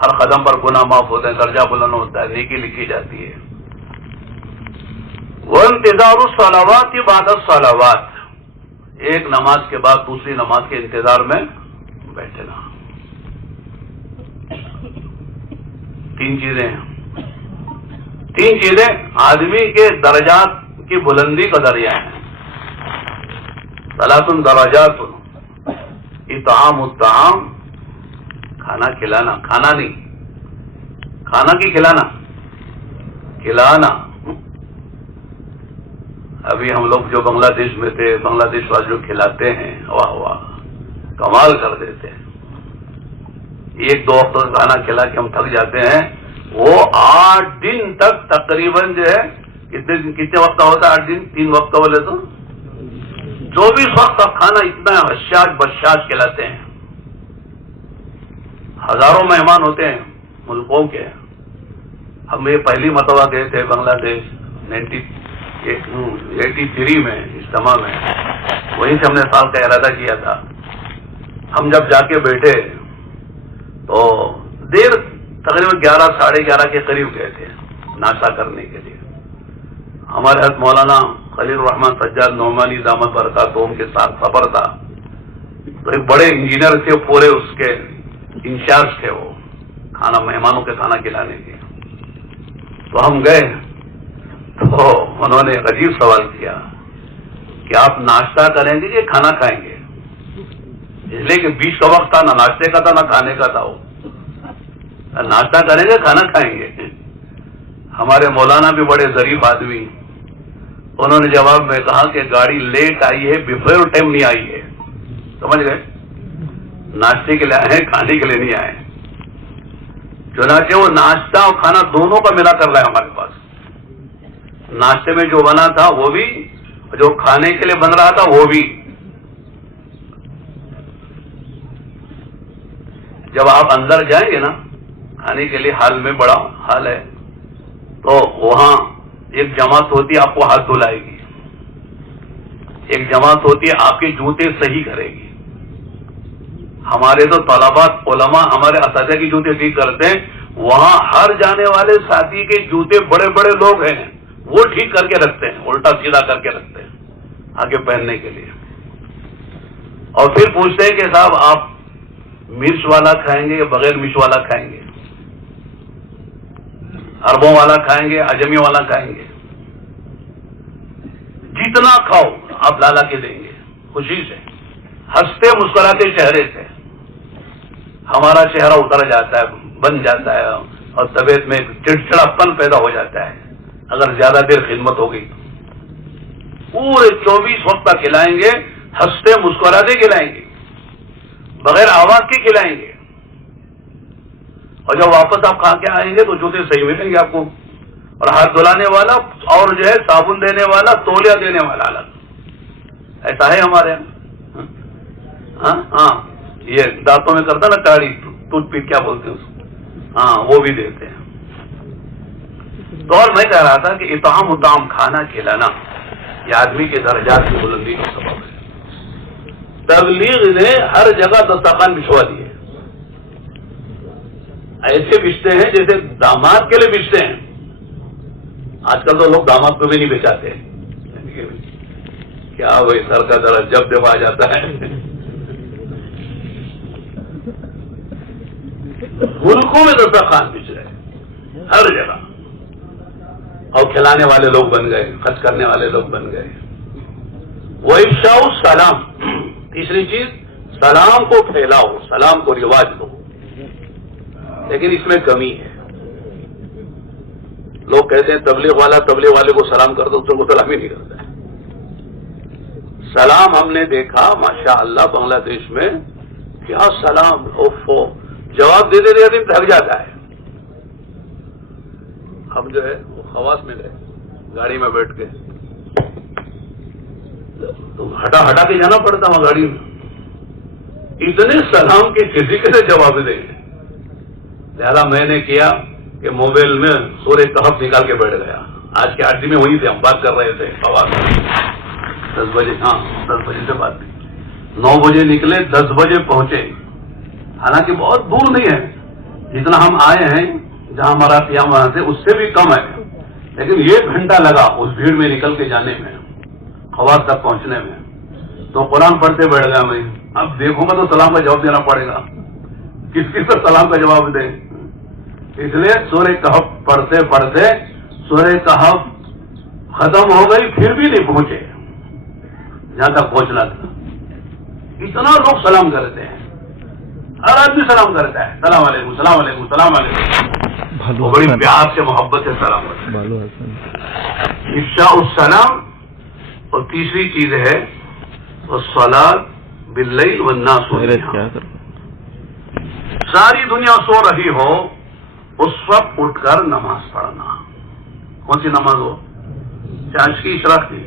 ہر قدم پر گناہ معاف ہوتے ہیں، درجہ بلند ہوتا ہے، نیکی لکھی جاتی ہے۔ وانتظار الصلوات بعد الصلوات، ایک نماز کے بعد دوسری نماز کے انتظار میں بیٹھنا۔ 3 چیزیں ہیں، 3 چیزیں آدمی کے درجات کی بلندی کا ذریعہ ہے۔ 3 درجات، اطعام الطعام، کھانا کھلانا، کھانا نہیں، کھانا کی کھلانا، کھلانا۔ ابھی ہم لوگ جو بنگلہ دیش میں تھے، بنگلہ دیش والے جو کھلاتے ہیں، واہ واہ، کمال کر دیتے ہیں۔ 1-2 وقت کا کھانا کھلا کے ہم تھک جاتے ہیں، وہ 8 دن تک تقریباً جو ہے، کتنے وقت کا ہوتا ہے 8 دن؟ 3 وقت کا بولے تو 24 وقت کا کھانا اتنا حشاش بشاش کھلاتے ہیں۔ ہزاروں مہمان ہوتے ہیں ملکوں کے۔ ہم یہ پہلی مرتبہ گئے تھے بنگلہ دیش 83 میں اجتماع میں، وہیں سے ہم نے سال کا ارادہ کیا تھا۔ ہم جب جا کے بیٹھے تو دیر تقریباً 11 ساڑھے 11 کے قریب گئے تھے ناشتہ کرنے کے لیے۔ ہمارے حضرت مولانا خلیل الرحمان سجاد نعمانی دامت برکاتہم کے ساتھ سفر تھا، تو ایک بڑے انجینئر تھے، پورے اس کے انچارج تھے، وہ کھانا مہمانوں کے کھانا کھلانے کے. تو ہم گئے تو انہوں نے ایک عجیب سوال کیا کہ آپ ناشتہ کریں گے کہ کھانا کھائیں گے؟ اس لیے کہ بیچ کا وقت تھا، نہ ناشتے کا تھا نہ کھانے کا تھا. وہ ناشتہ کریں گے کھانا کھائیں گے. ہمارے مولانا بھی بڑے ظریف آدمی، انہوں نے جواب میں کہا کہ گاڑی لیٹ آئی ہے، بفور ٹائم نہیں آئی ہے. سمجھ گئے؟ ناشتے کے لیے آئے ہیں، کھانے کے لیے نہیں آئے. چنانچہ وہ ناشتہ اور کھانا دونوں کا ملا کر رہا ہے ہمارے پاس. ناشتے میں جو بنا تھا وہ بھی، جو کھانے کے لیے بن رہا تھا وہ بھی. جب آپ اندر جائیں گے نا کھانے کے لیے، ہال میں بڑا ہال ہے، تو وہاں ایک جماعت ہوتی ہے آپ کو ہاتھ دھلائے گی، ایک جماعت ہوتی ہے آپ کے جوتے صحیح کرے گی. ہمارے تو طلبات علماء ہمارے اساتذہ کی جوتے ٹھیک کرتے ہیں، وہاں ہر جانے والے ساتھی کے جوتے بڑے بڑے لوگ ہیں، وہ ٹھیک کر کے رکھتے ہیں، الٹا سیدھا کر کے رکھتے ہیں آگے پہننے کے لیے. اور پھر پوچھتے ہیں کہ صاحب آپ مرچ والا کھائیں گے یا بغیر مرچ والا کھائیں گے، عربوں والا کھائیں گے عجمی والا کھائیں گے؟ جتنا کھاؤ آپ لالا کے دیں گے خوشی سے، ہنستے مسکراتے چہرے سے. ہمارا چہرہ اتر جاتا ہے، بن جاتا ہے، اور طبیعت میں چڑچڑاپن پیدا ہو جاتا ہے اگر زیادہ دیر خدمت ہو گئی. پورے 24 وقت کا کھلائیں گے، ہنستے مسکراتے کھلائیں گے، بغیر آواز کے کھلائیں گے. اور جب واپس آپ کھا کے آئیں گے تو جوتے صحیح ملیں گے آپ کو، اور ہاتھ دھلانے والا اور جو ہے صابن دینے والا، تولیہ دینے والا الگ. ایسا ہے ہمارے یہاں. ہاں ہاں، یہ دانتوں میں کرتا نا کاڑی، ٹوتھ پک کیا بولتے ہیں اس کو، ہاں وہ بھی دیتے ہیں. تو اور میں کہہ رہا تھا کہ اطعام اطعام کھانا کھلانا یہ آدمی کے درجات کی بلندی کا سبب ہے. تبلیغ نے ہر جگہ دسترخوان بچھوا دیے، ایسے بچتے ہیں جیسے داماد کے لیے بچتے ہیں. آج کل تو لوگ داماد کو بھی نہیں بچاتے، کیا بھائی سر کا درد جب جب آ جاتا ہے. ملکوں میں دسترخوان بچ رہے ہر جگہ، اور کھلانے والے لوگ بن گئے، خرچ کرنے والے لوگ بن گئے. وَإِفْشَاءُ السَّلَامِ، تیسری چیز سلام کو پھیلاؤ، سلام کو رواج دو. لیکن اس میں کمی ہے. لوگ کہتے ہیں تبلیغ والے کو سلام کر دو، اس کو سلام ہی نہیں کرتا ہے. سلام ہم نے دیکھا ماشاء اللہ بنگلہ دیش میں، کیا سلام، اوفو، جواب دے دے تھک جاتا ہے. ہم جو ہے وہ خواص میں گئے گاڑی میں بیٹھ کے، تو ہٹا کے جانا پڑتا وہاں گاڑی میں. اتنے سلام کے کسی کے سے جواب دیں گے. لہذا میں نے کیا کہ موبائل میں سورہ کہف نکال کے بیٹھ گیا. آج کے آرٹی میں وہی تھے، ہم بات کر رہے تھے خواص 10 بجے، ہاں 10 بجے سے بات نہیں، 9 بجے نکلے 10 بجے پہنچے. حالانکہ بہت دور نہیں ہے، جتنا ہم آئے ہیں جہاں ہمارا قیام وہاں سے اس سے بھی کم ہے، لیکن 1 گھنٹہ لگا اس بھیڑ میں نکل کے جانے میں، خواص تک پہنچنے میں. تو قرآن پڑھتے بیٹھ گیا میں. اب دیکھوں گا تو سلام کا جواب دینا پڑے گا، کس سے سلام کا جواب دیں. اس لیے سورہ کہف پڑھتے پڑھتے سورہ کہف ختم ہو گئی، پھر بھی نہیں پہنچے جہاں تک پہنچنا تھا. اتنا لوگ سلام کرتے ہیں، ہر آدمی سلام کرتا ہے، السلام علیکم السلام علیکم السلام علیکم، بڑی پیار سے محبت سے سلام کرتا ہے. افشاء السلام. اور تیسری چیز ہے الصلاۃ باللیل والناس نیام. ساری دنیا سو رہی ہو اس وقت اٹھ کر نماز پڑھنا. کون سی نماز ہو؟ چاش کی، اشراق کی،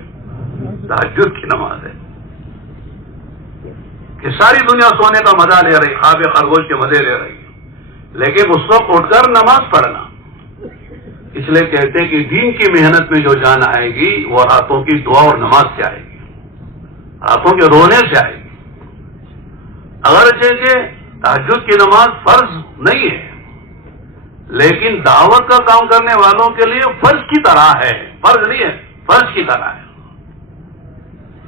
تہجد کی نماز ہے کہ ساری دنیا سونے کا مزہ لے رہی، خواب خرگوش کے مزے لے رہی، لیکن اس وقت اٹھ کر نماز پڑھنا. اس لیے کہتے ہیں کہ دین کی محنت میں جو جان آئے گی وہ راتوں کی دعا اور نماز سے آئے گی، راتوں کے رونے سے آئے گی. اگرچہ کہ تہجد کی نماز فرض نہیں ہے، لیکن دعوت کا کام کرنے والوں کے لیے فرض کی طرح ہے، فرض نہیں ہے، فرض کی طرح ہے.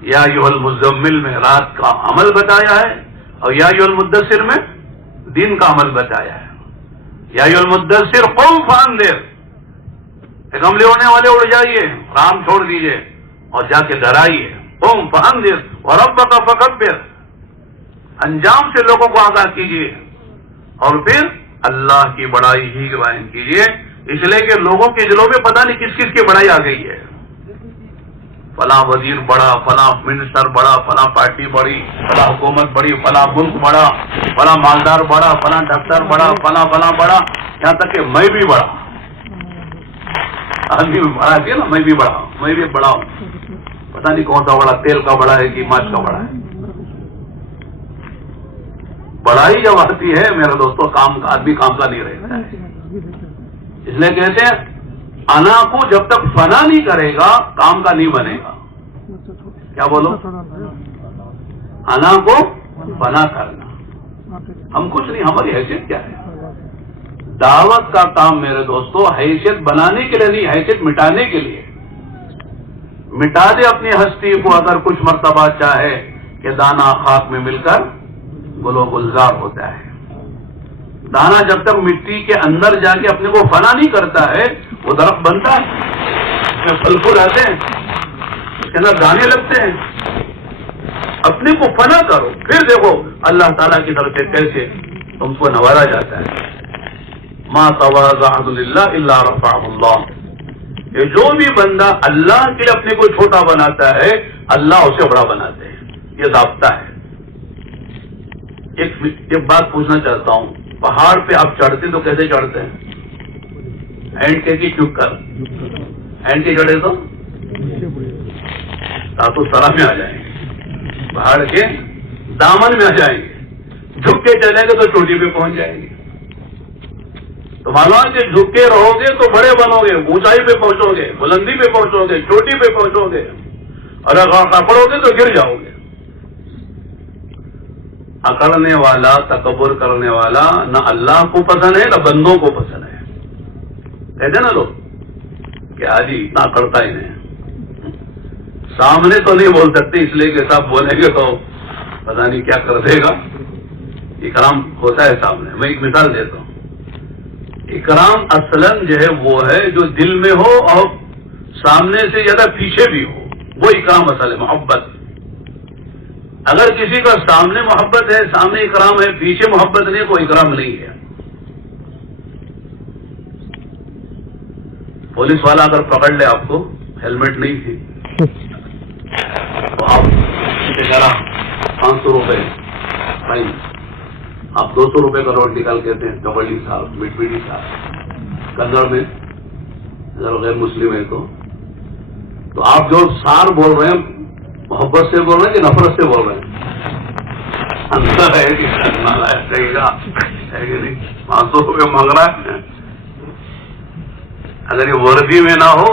یا ایھا المزمل میں رات کا عمل بتایا ہے، اور یا ایھا المدثر میں دین کا عمل بتایا ہے۔ یا ایھا المدثر قم فانذر، حملے ہونے والے اڑ جائیے، رام چھوڑ دیجئے اور جا کے ڈرائیے۔ قم فانذر وربک فکبر، انجام سے لوگوں کو آگاہ کیجیے، اور پھر اللہ کی بڑائی ہی بیان کیجیے، اس لیے کہ لوگوں کے دلوں میں پتہ نہیں کس کس کی بڑائی آ گئی ہے۔ فلاں وزیر بڑا، فلاں منسٹر بڑا، فلاں پارٹی بڑی، فلاں حکومت بڑی، فلاں ملک بڑا، فلاں مالدار بڑا، فلاں ڈاکٹر بڑا، فلاں بڑا، یہاں تک کہ میں بھی بڑا، آدمی بڑا کہ نا، میں بھی بڑا ہوں، میں بھی بڑا ہوں، پتہ نہیں کون سا بڑا، تیل کا بڑا ہے کہ ماچ کا بڑا ہے۔ بڑائی جب آتی ہے میرے دوستوں، آدمی کام کا نہیں رہتا ہے۔ اس لیے کہتے ہیں انا کو جب تک فنا نہیں کرے گا کام کا نہیں بنے گا۔ کیا بولو؟ انا کو فنا کرنا، ہم کچھ نہیں، ہماری حیثیت کیا ہے؟ دعوت کا کام میرے دوستوں حیثیت بنانے کے لیے نہیں، حیثیت مٹانے کے لیے۔ مٹا دے اپنی ہستی کو اگر کچھ مرتبہ چاہے کہ دانا خاک میں مل کر گل و گلزار ہوتا ہے۔ دانا جب تک مٹی کے اندر جا کے اپنے کو فنا نہیں کرتا ہے وہ درخت بنتا ہے، اس میں پھل پھول آتے ہیں، اس کے اندر دانے لگتے ہیں۔ اپنے کو فنا کرو، پھر دیکھو اللہ تعالیٰ کی طرف سے کیسے تم کو نوازا جاتا ہے۔ ما تواضع احد للہ الا رفعہ اللہ، کہ جو بھی بندہ اللہ کے لیے اپنے کو چھوٹا بناتا ہے اللہ اسے بڑا بناتے ہیں، یہ ضابطہ ہے۔ ایک بات پوچھنا چاہتا ہوں، پہاڑ پہ آپ چڑھتے تو کیسے چڑھتے ہیں؟ اینٹ کے کی چک کر، اینٹ کے چڑھے تو سرا میں آ جائیں گے، پہاڑ کے دامن میں آ جائیں گے، جھک کے چلیں گے تو چوٹی پہ پہنچ جائیں گے۔ تو معلوم کہ جھک کے رہو گے تو بڑے بنو گے، اونچائی پہ پہنچو گے، بلندی پہ پہنچو گے، چوٹی پہ پہنچو گے، اور اگر اکڑو گے تو گر جاؤ گے۔ اکڑنے والا، تکبر کرنے والا نہ اللہ کو پسند ہے نہ بندوں کو پسند ہے۔ کہتے نا لوگ کہ آج اتنا اکڑتا ہی نہیں، سامنے تو نہیں بول سکتے اس لیے کہ صاحب بولیں گے تو پتہ نہیں کیا کر دے گا۔ اکرام ہوتا ہے سامنے۔ میں ایک مثال دیتا ہوں، اکرام اصلاً جو ہے وہ ہے جو دل میں ہو اور سامنے سے زیادہ پیچھے بھی ہو، وہ اکرام اصل ہے، محبت۔ اگر کسی کا سامنے محبت ہے، سامنے اکرام ہے، پیچھے محبت نہیں تو اکرام نہیں ہے۔ پولیس والا اگر پکڑ لے آپ کو، ہیلمٹ نہیں تھی تو آپ سے ذرا 500 روپے فائن، آپ 200 روپے کا نوٹ نکال کے دیں، کبڈی صاحب، مٹ پیٹی صاحب، کنڑ میں اگر غیر مسلم ہے تو آپ جو سار بول رہے ہیں محبت سے بول رہے ہیں کہ نفرت سے بول رہے ہیں؟ اندر ہے کہ کہے گا ہے کہ نہیں، 500 روپے مانگ رہا ہے۔ اگر یہ وردی میں نہ ہو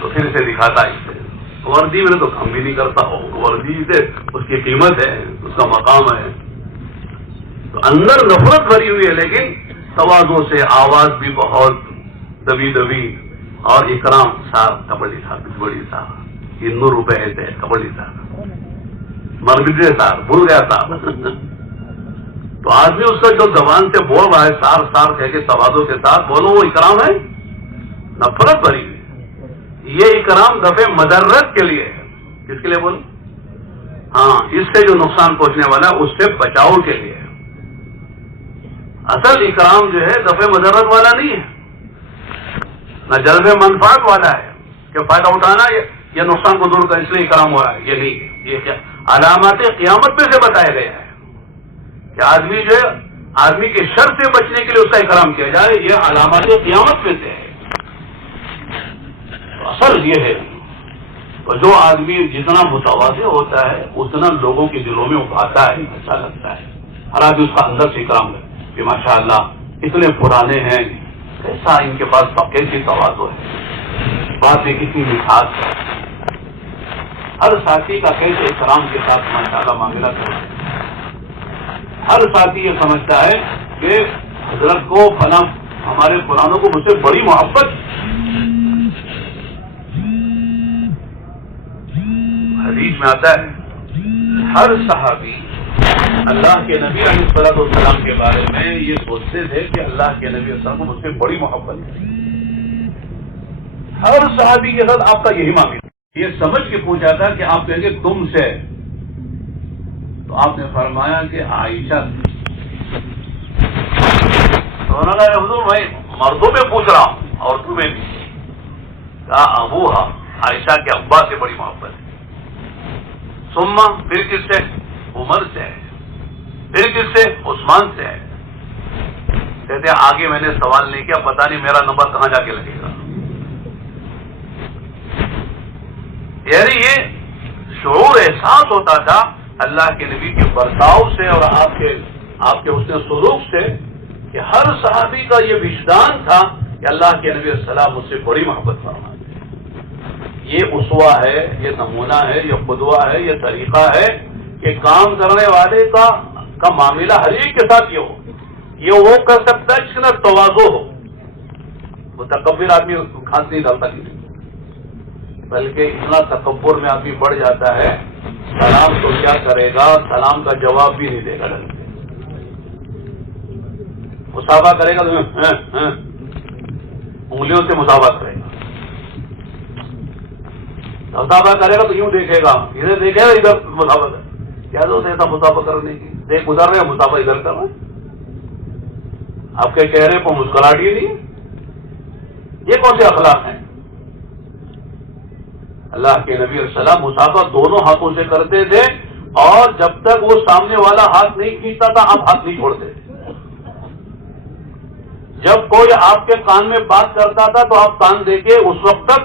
تو پھر اسے دکھاتا ہے، وردی میں تو کم بھی نہیں کرتا ہو، وردی سے اس کی قیمت ہے، اس کا مقام ہے۔ تو اندر نفرت بھری ہوئی ہے، لیکن تواضع سے آواز بھی بہت دبی دبی، اور اکرام صاحب، کبڈی صاحب، بڑی صاحب، 200 روپے تھے، کبڈی صاحب، مرگے صاحب، بھول گیا صاحب۔ تو آدمی اس کا جو زبان سے بول رہا ہے سار سار کہہ کے تواضع کے ساتھ بولو، وہ اکرام ہے؟ نفرت بھری ہے۔ یہ اکرام دفع مضرت کے لیے ہے۔ کس کے لیے بولو؟ ہاں، اس سے جو نقصان پہنچنے والا ہے اس سے بچاؤ کے لیے ہے۔ اصل اکرام جو ہے دفع مضرت والا نہیں ہے، نہ جلب منفعت والا ہے کہ فائدہ اٹھانا یا نقصان کو دور کر اس لیے اکرام ہو رہا ہے، یہ نہیں ہے۔ یہ کیا علامات قیامت میں سے بتایا گیا ہے کہ آدمی جو ہے آدمی کے شر سے بچنے کے لیے اس کا اکرام کیا جائے، یہ علامات قیامت میں سے ہے۔ اصل یہ ہے، اور جو آدمی جتنا متواضع ہوتا ہے اتنا لوگوں کے دلوں میں ابھاتا ہے، اچھا لگتا ہے، ہر آدمی اس کا اندر سے اکرام ہے کہ ماشاء اللہ اتنے پرانے ہیں، کیسا ان کے پاس کیسی تواضع ہے، بات میں کتنی مٹھاس ہے، ہر ساتھی کا کیسے احترام کے ساتھ ماشاء اللہ معاملہ کرتے ہیں۔ ہر ساتھی یہ سمجھتا ہے کہ حضرت کو فلاں ہمارے پرانوں کو مجھ سے بڑی محبت، حدیث میں آتا ہے ہر صحابی اللہ کے نبی علیہ السلام کے بارے میں یہ سوچتے تھے کہ اللہ کے نبی علیہ السلام کو مجھ سے بڑی محبت ہے. ہر صحابی کے ساتھ آپ کا یہی معاملہ. یہ سمجھ کے پوچھا تھا کہ آپ کہیں گے تم سے، تو آپ نے فرمایا کہ عائشہ سے. تو انہوں نے حضور بھائی مردوں میں پوچھ رہا ہوں اور تمہیں بھی. کہا ابوہا، عائشہ کے ابا سے بڑی محبت ہے. ثم پھر کس سے؟ عمر سے ہے. پھر کس سے؟ عثمان سے ہے. کہتے ہیں آگے میں نے سوال نہیں کیا، پتہ نہیں میرا نمبر کہاں جا کے لگے گا. یعنی یہ شعور احساس ہوتا تھا اللہ کے نبی کے برتاؤ سے اور آپ کے حسن سلوک سے کہ ہر صحابی کا یہ وجدان تھا کہ اللہ کے نبی علیہ السلام مجھ سے بڑی محبت فرماتے. یہ اسوہ ہے، یہ نمونہ ہے، یہ قدوہ ہے، یہ طریقہ ہے کہ کام کرنے والے کا معاملہ ہر ایک کے ساتھ یہ ہو. یہ وہ کر سکتا ہے جس کے اندر تواضع ہو. وہ تکبر آدمی ہاتھ نہیں ڈالتا کسی، بلکہ اتنا تکبر میں آدمی بڑھ جاتا ہے سلام تو کیا کرے گا، سلام کا جواب بھی نہیں دے گا. مسافہ کرے گا تو انگلیوں سے مسافہ کرے گا. مسافہ کرے گا تو یوں دیکھے گا، ادھر دیکھے گا ادھر مسافہ کرے. کیا ضرورت ہے ایسا مسافہ کرنے کی؟ دیکھ ادھر رہے مسافہ ادھر کر رہے. آپ کے چہرے کو مسکراہٹ ہی نہیں. یہ کون سے اخلاق ہیں؟ اللہ کے نبی علیہ السلام مسافہ دونوں ہاتھوں سے کرتے تھے، اور جب تک وہ سامنے والا ہاتھ نہیں کھینچتا تھا آپ ہاتھ نہیں چھوڑتے. جب کوئی آپ کے کان میں بات کرتا تھا تو آپ کان دے کے اس وقت تک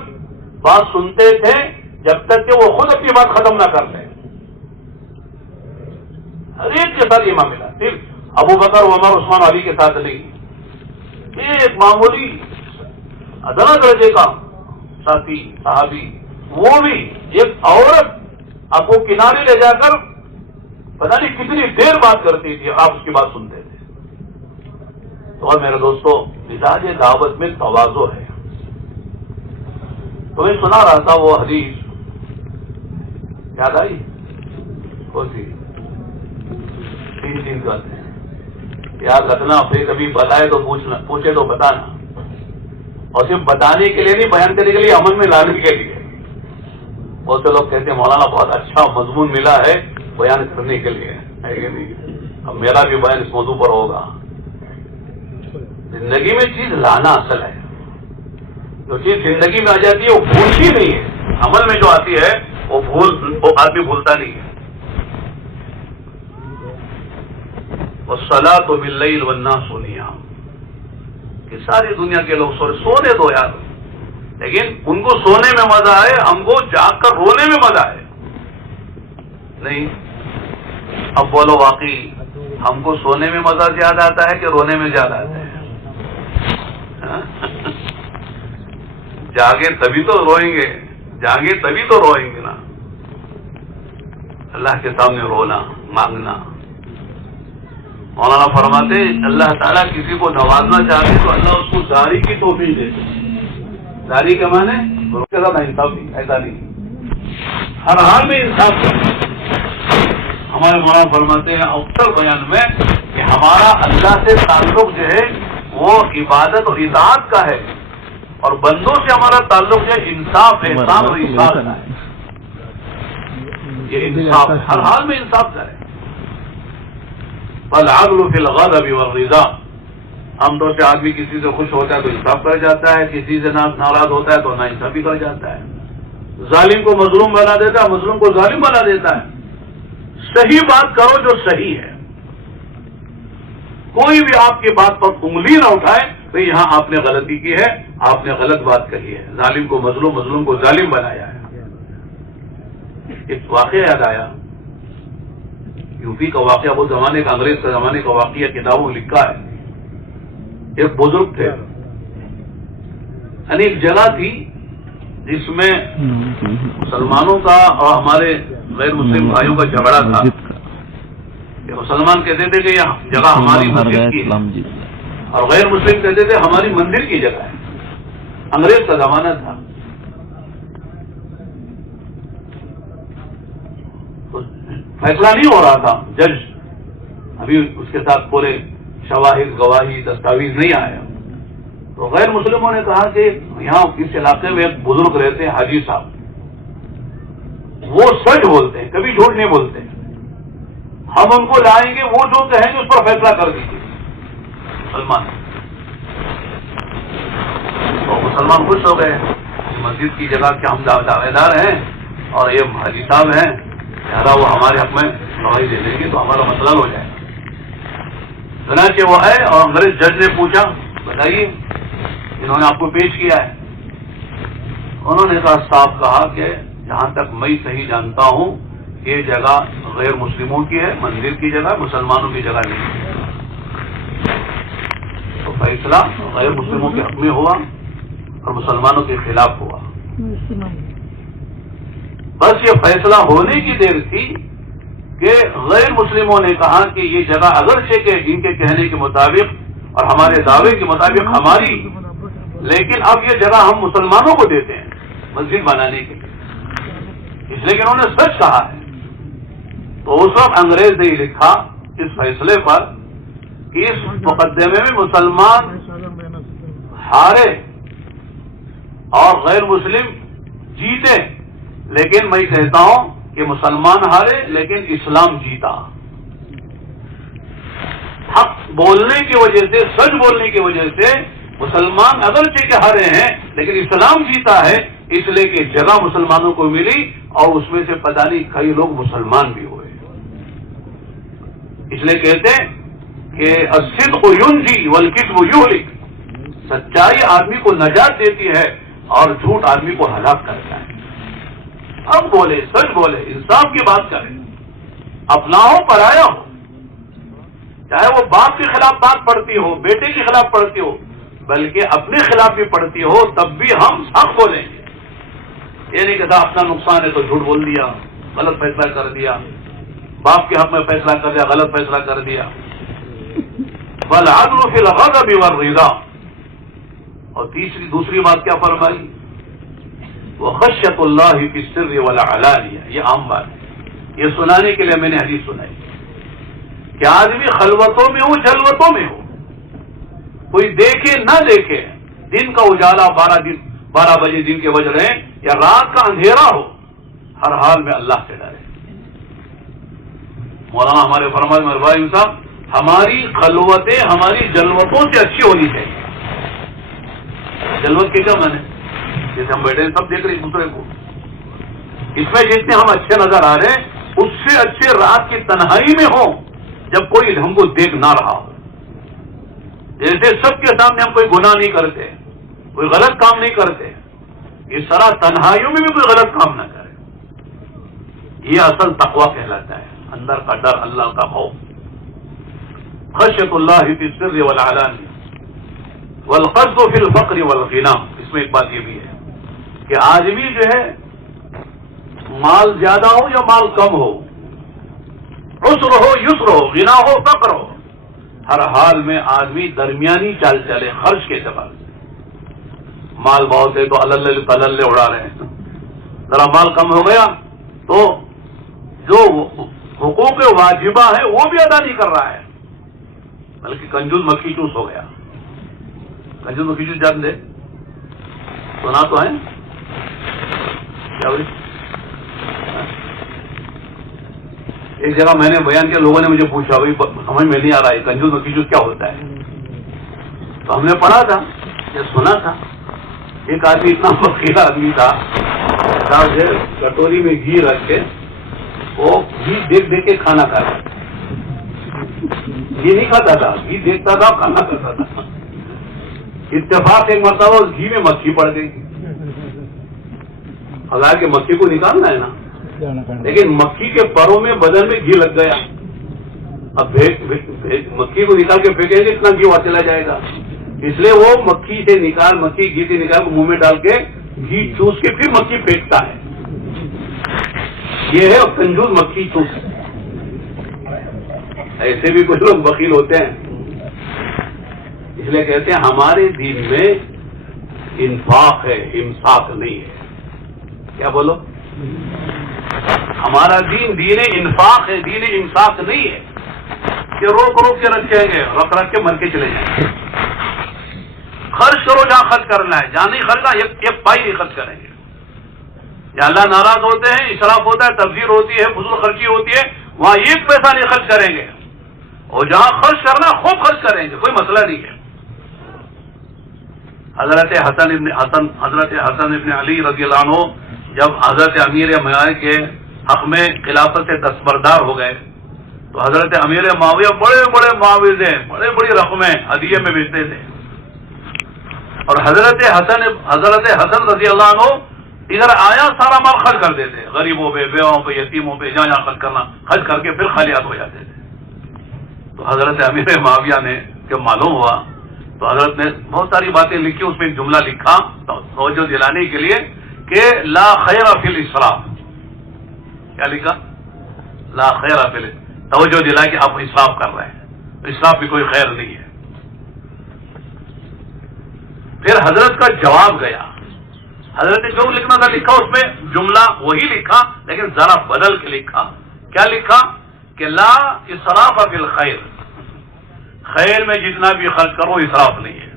بات سنتے تھے جب تک کہ وہ خود اپنی بات ختم نہ کرتے. ہر ایک کے ساتھ یہ معاملہ، صرف ابو بکر عمر عثمان علی کے ساتھ نہیں. ایک معمولی ادنا درجے کا ساتھی صحابی، وہ بھی ایک عورت آپ کو کنارے لے جا کر پتہ نہیں کتنی دیر بات کرتی تھی، آپ اس کی بات سنتے تھے. تو اور میرے دوستو، مزاج دعوت میں تواضع ہے. تو میں سنا رہا تھا وہ حدیث، یاد آئی؟ کون سی؟ تین کرتے ہیں یاد رکھنا. پھر کبھی بتائے تو پوچھے تو بتانا، اور صرف بتانے کے لیے نہیں، بیان کرنے کے لیے، عمل میں لانے کے لیے. بہت سے لوگ کہتے ہیں مولانا بہت اچھا مضمون ملا ہے بیان کرنے کے لیے، ہے کہ نہیں؟ اب میرا بھی بیان اس موضوع پر ہوگا. زندگی میں چیز لانا اصل ہے. جو چیز زندگی میں آ جاتی ہے وہ بھولتی نہیں ہے. عمل میں جو آتی ہے وہ آدمی بھولتا نہیں ہے. والصلاۃ باللیل والناس نیام، کہ ساری دنیا کے لوگ سونے دو یار، لیکن ان کو سونے میں مزہ آئے، ہم کو جاگ کر رونے میں مزہ آئے نہیں. اب بولو واقعی ہم کو سونے میں مزہ زیادہ آتا ہے کہ رونے میں زیادہ آتا ہے؟ جاگے تبھی تو روئیں گے، جاگے تبھی تو روئیں گے نا. اللہ کے سامنے رونا، مانگنا. مولانا فرماتے اللہ تعالیٰ کسی کو نوازنا چاہتے تو اللہ اس کو داڑھی کی توفیق دیتے. داڑھی کے معنی اس کے ساتھ انصاف نہیں، ایسا نہیں، ہر حال میں انصاف کرنا. ہمارے مولانا فرماتے ہیں اکثر بیان میں کہ ہمارا اللہ سے تعلق جو ہے وہ عبادت اور اطاعت کا ہے، اور بندوں سے ہمارا تعلق جو ہے انصاف، احسان اور انصاف کا ہے. یہ انصاف ہر حال میں انصاف کرے. فالعدل فی الغضب والرضا، عام طور سے آدمی کسی سے خوش ہوتا ہے تو انصاف کر جاتا ہے، کسی سے ناراض ہوتا ہے تو ناانصافی کر جاتا ہے. ظالم کو مظلوم بنا دیتا ہے، مظلوم کو ظالم بنا دیتا ہے. صحیح بات کرو جو صحیح ہے. کوئی بھی آپ کی بات پر انگلی نہ اٹھائے تو یہاں آپ نے غلطی کی ہے، آپ نے غلط بات کہی ہے. ظالم کو مظلوم، مظلوم کو ظالم بنایا ہے. ایک واقعہ یاد آیا، یو پی کا واقعہ، وہ زمانے کا، انگریز کا زمانے کا واقعہ، کتابوں میں لکھا ہے. ایک بزرگ تھے، یعنی ایک جگہ تھی جس میں مسلمانوں کا اور ہمارے غیر مسلم بھائیوں کا جھگڑا تھا. کہ مسلمان کہتے تھے کہ یہ جگہ ہماری مسجد کی ہے، اور غیر مسلم کہتے تھے ہماری مندر کی جگہ ہے. انگریز کا زمانہ تھا. فیصلہ نہیں ہو رہا تھا، جج ابھی اس کے ساتھ پورے شواہد گواہی دستاویز نہیں آیا، تو غیر مسلموں نے کہا کہ یہاں اس علاقے میں ایک بزرگ رہتے ہیں حاجی صاحب، وہ سچ بولتے ہیں، کبھی جھوٹ نہیں بولتے، ہم ان کو لائیں گے، وہ جو کہیں گے اس پر فیصلہ کر دیجیے۔ مسلمان خوش ہو گئے، مسجد کی جگہ کے ہم دعوے دار ہیں اور یہ حاجی صاحب ہیں، لہٰذا وہ ہمارے حق میں گواہی دے دیں گے تو ہمارا مسئلہ ہو جائے۔ چنانچہ وہ ہے اور انگریز جج نے پوچھا بتائیے انہوں نے آپ کو پیش کیا ہے؟ انہوں نے صاف کہا کہ جہاں تک میں صحیح جانتا ہوں یہ جگہ غیر مسلموں کی ہے، مندر کی جگہ، مسلمانوں کی جگہ نہیں ہے۔ تو فیصلہ غیر مسلموں کے حق میں ہوا اور مسلمانوں کے خلاف ہوا۔ بس یہ فیصلہ ہونے کی دیر تھی کہ غیر مسلموں نے کہا کہ یہ جگہ اگرچہ کہ ان کے کہنے کے مطابق اور ہمارے دعوے کے مطابق ہماری، لیکن اب یہ جگہ ہم مسلمانوں کو دیتے ہیں مسجد بنانے کے لیے، اس لیے کہ انہوں نے سچ کہا ہے۔ تو اس وقت انگریز نے لکھا اس فیصلے پر کہ اس مقدمے میں مسلمان ہارے اور غیر مسلم جیتے، لیکن میں کہتا ہوں کہ مسلمان ہارے لیکن اسلام جیتا۔ حق بولنے کی وجہ سے، سچ بولنے کی وجہ سے مسلمان اگرچہ کہ ہارے ہیں لیکن اسلام جیتا ہے، اس لیے کہ جگہ مسلمانوں کو ملی اور اس میں سے پتہ نہیں کئی لوگ مسلمان بھی ہوئے۔ اس لیے کہتے ہیں کہ الصدق ینجی والکذب یہلک، سچائی آدمی کو نجات دیتی ہے اور جھوٹ آدمی کو ہلاک کرتا ہے۔ اب بولے، سچ بولے، انصاف کی بات کریں، اپنا ہو پرایا ہو، چاہے وہ باپ کے خلاف بات پڑتی ہو، بیٹے کے خلاف پڑتی ہو، بلکہ اپنے خلاف بھی پڑتی ہو، تب بھی ہم حق بولیں گے۔ یہ نہیں کہتا اپنا نقصان ہے تو جھوٹ بول دیا، غلط فیصلہ کر دیا، باپ کے حق میں فیصلہ کر دیا، غلط فیصلہ کر دیا۔ والعدل فی الغضب والرضا، اور دوسری بات کیا فرمائی؟ وخشیۃ اللہ فی السر والعلانیہ، یہ عام بات ہے، یہ سنانے کے لیے میں نے حدیث سنائی کہ آدمی خلوتوں میں ہو، جلوتوں میں ہو، کوئی دیکھے نہ دیکھے، دن کا اجالا 12 بجے دن کے بج رہے ہیں یا رات کا اندھیرا ہو، ہر حال میں اللہ سے ڈرے۔ مولانا ہمارے فرمائے مربائی صاحب، ہماری خلوتیں ہماری جلوتوں سے اچھی ہونی چاہیے۔ جلوت کے کیا معنی؟ جیسے ہم بیٹھے ہیں سب دیکھ رہے ایک دوسرے کو، اس میں جتنے ہم اچھے نظر آ رہے ہیں اس سے اچھے رات کی تنہائی میں ہوں جب کوئی ہم کو دیکھ نہ رہا ہو۔ جیسے سب کے سامنے ہم کوئی گناہ نہیں کرتے، کوئی غلط کام نہیں کرتے، اس طرح تنہائیوں میں بھی کوئی غلط کام نہ کرے۔ یہ اصل تقویٰ کہلاتا ہے، اندر کا ڈر، اللہ کا خوف۔ خشیۃ اللہ فی السر والعلانیہ والقصد فی الفقر والغنی، اس میں ایک بات یہ بھی ہے کہ آدمی جو ہے مال زیادہ ہو یا مال کم ہو، عسر ہو یسر ہو، غنا ہو فقر ہو، ہر حال میں آدمی درمیانی چال چلے خرچ کے اعتبار سے۔ مال بہت ہے تو اللہ اڑا رہے ہیں، ذرا مال کم ہو گیا تو جو حقوق واجبہ ہے وہ بھی ادا نہیں کر رہا ہے، بلکہ کنجوس مکھی چوس ہو گیا۔ کنجوس مکھی چوس جان دے سنا تو ہے کیا بھائی؟ ایک جگہ میں نے بیان کیا، لوگوں نے مجھے پوچھا بھائی سمجھ میں نہیں آ رہا ہے کنجوس مکھی چوس کیا ہوتا ہے؟ تو ہم نے پڑھا تھا یا سنا تھا، ایک آدمی اتنا فقیر آدمی تھا، کٹوری میں گھی رکھ کے وہ گھی دیکھ دیکھ کے کھانا کھاتا تھا، گھی نہیں کھاتا تھا، گھی دیکھتا تھا کھانا کھاتا تھا۔ اتفاق ایک مرتبہ اس گھی میں مکھی پڑ گئی، ہزار کے مکھی کو نکالنا ہے نا، لیکن مکھی کے پروں میں بدن میں گھی لگ گیا۔ اب مکھی کو نکال کے پھینکیں گے اتنا گھی وہاں چلا جائے گا، اس لیے وہ مکھی گھی سے نکال کے منہ میں ڈال کے گھی چوس کے پھر مکھی پھینکتا ہے۔ یہ ہے کنجوس مکھی چوس۔ ایسے بھی کچھ لوگ بخیل ہوتے ہیں، اس لیے کہتے ہیں ہمارے دین میں انفاق ہے، امساک نہیں ہے۔ کیا بولو؟ ہمارا دین دین انفاق ہے، دین امساک نہیں ہے کہ روک روک کے رکھیں گے، رکھ رکھ کے مر کے چلے جائیں گے۔ خرچ کرو جہاں خرچ کرنا ہے، جہاں نہیں خرچنا ایک پائی نہیں خرچ کریں گے۔ یا اللہ ناراض ہوتے ہیں، اسراف ہوتا ہے، تبذیر ہوتی ہے، فضول خرچی ہوتی ہے، وہاں ایک پیسہ نہیں خرچ کریں گے، اور جہاں خرچ کرنا خوب خرچ کریں گے، کوئی مسئلہ نہیں ہے۔ حضرت حسن ابن علی رضی اللہ عنہ جب حضرت امیر معاویہ کے حق میں خلافت سے دستبردار ہو گئے تو حضرت امیر معاویہ بڑے بڑے معاوضے، بڑے بڑی رقمیں ہدیے میں بیچتے تھے، اور حضرت حسن رضی اللہ عنہ ادھر آیا سارا مال خرچ کر دیتے، غریبوں پہ، بیواؤں پہ، یتیموں پہ، جہاں جہاں خرچ کرنا خرچ کر کے پھر خالیات ہو جاتے تھے۔ تو حضرت امیر معاویہ نے جب معلوم ہوا تو حضرت نے بہت ساری باتیں لکھی، اس میں ایک جملہ لکھا توجہ دلانے کے لیے کہ لا خیر فی الاسراف۔ کیا لکھا؟ لا خیر فی الاسراف، توجہ دلا کہ آپ اسراف کر رہے ہیں، اسراف بھی کوئی خیر نہیں ہے۔ پھر حضرت کا جواب گیا، حضرت نے جو لکھنا تھا لکھا، اس میں جملہ وہی لکھا لیکن ذرا بدل کے لکھا۔ کیا لکھا؟ کہ لا اسراف فی الخیر، خیر میں جتنا بھی خرچ کرو اسراف نہیں ہے،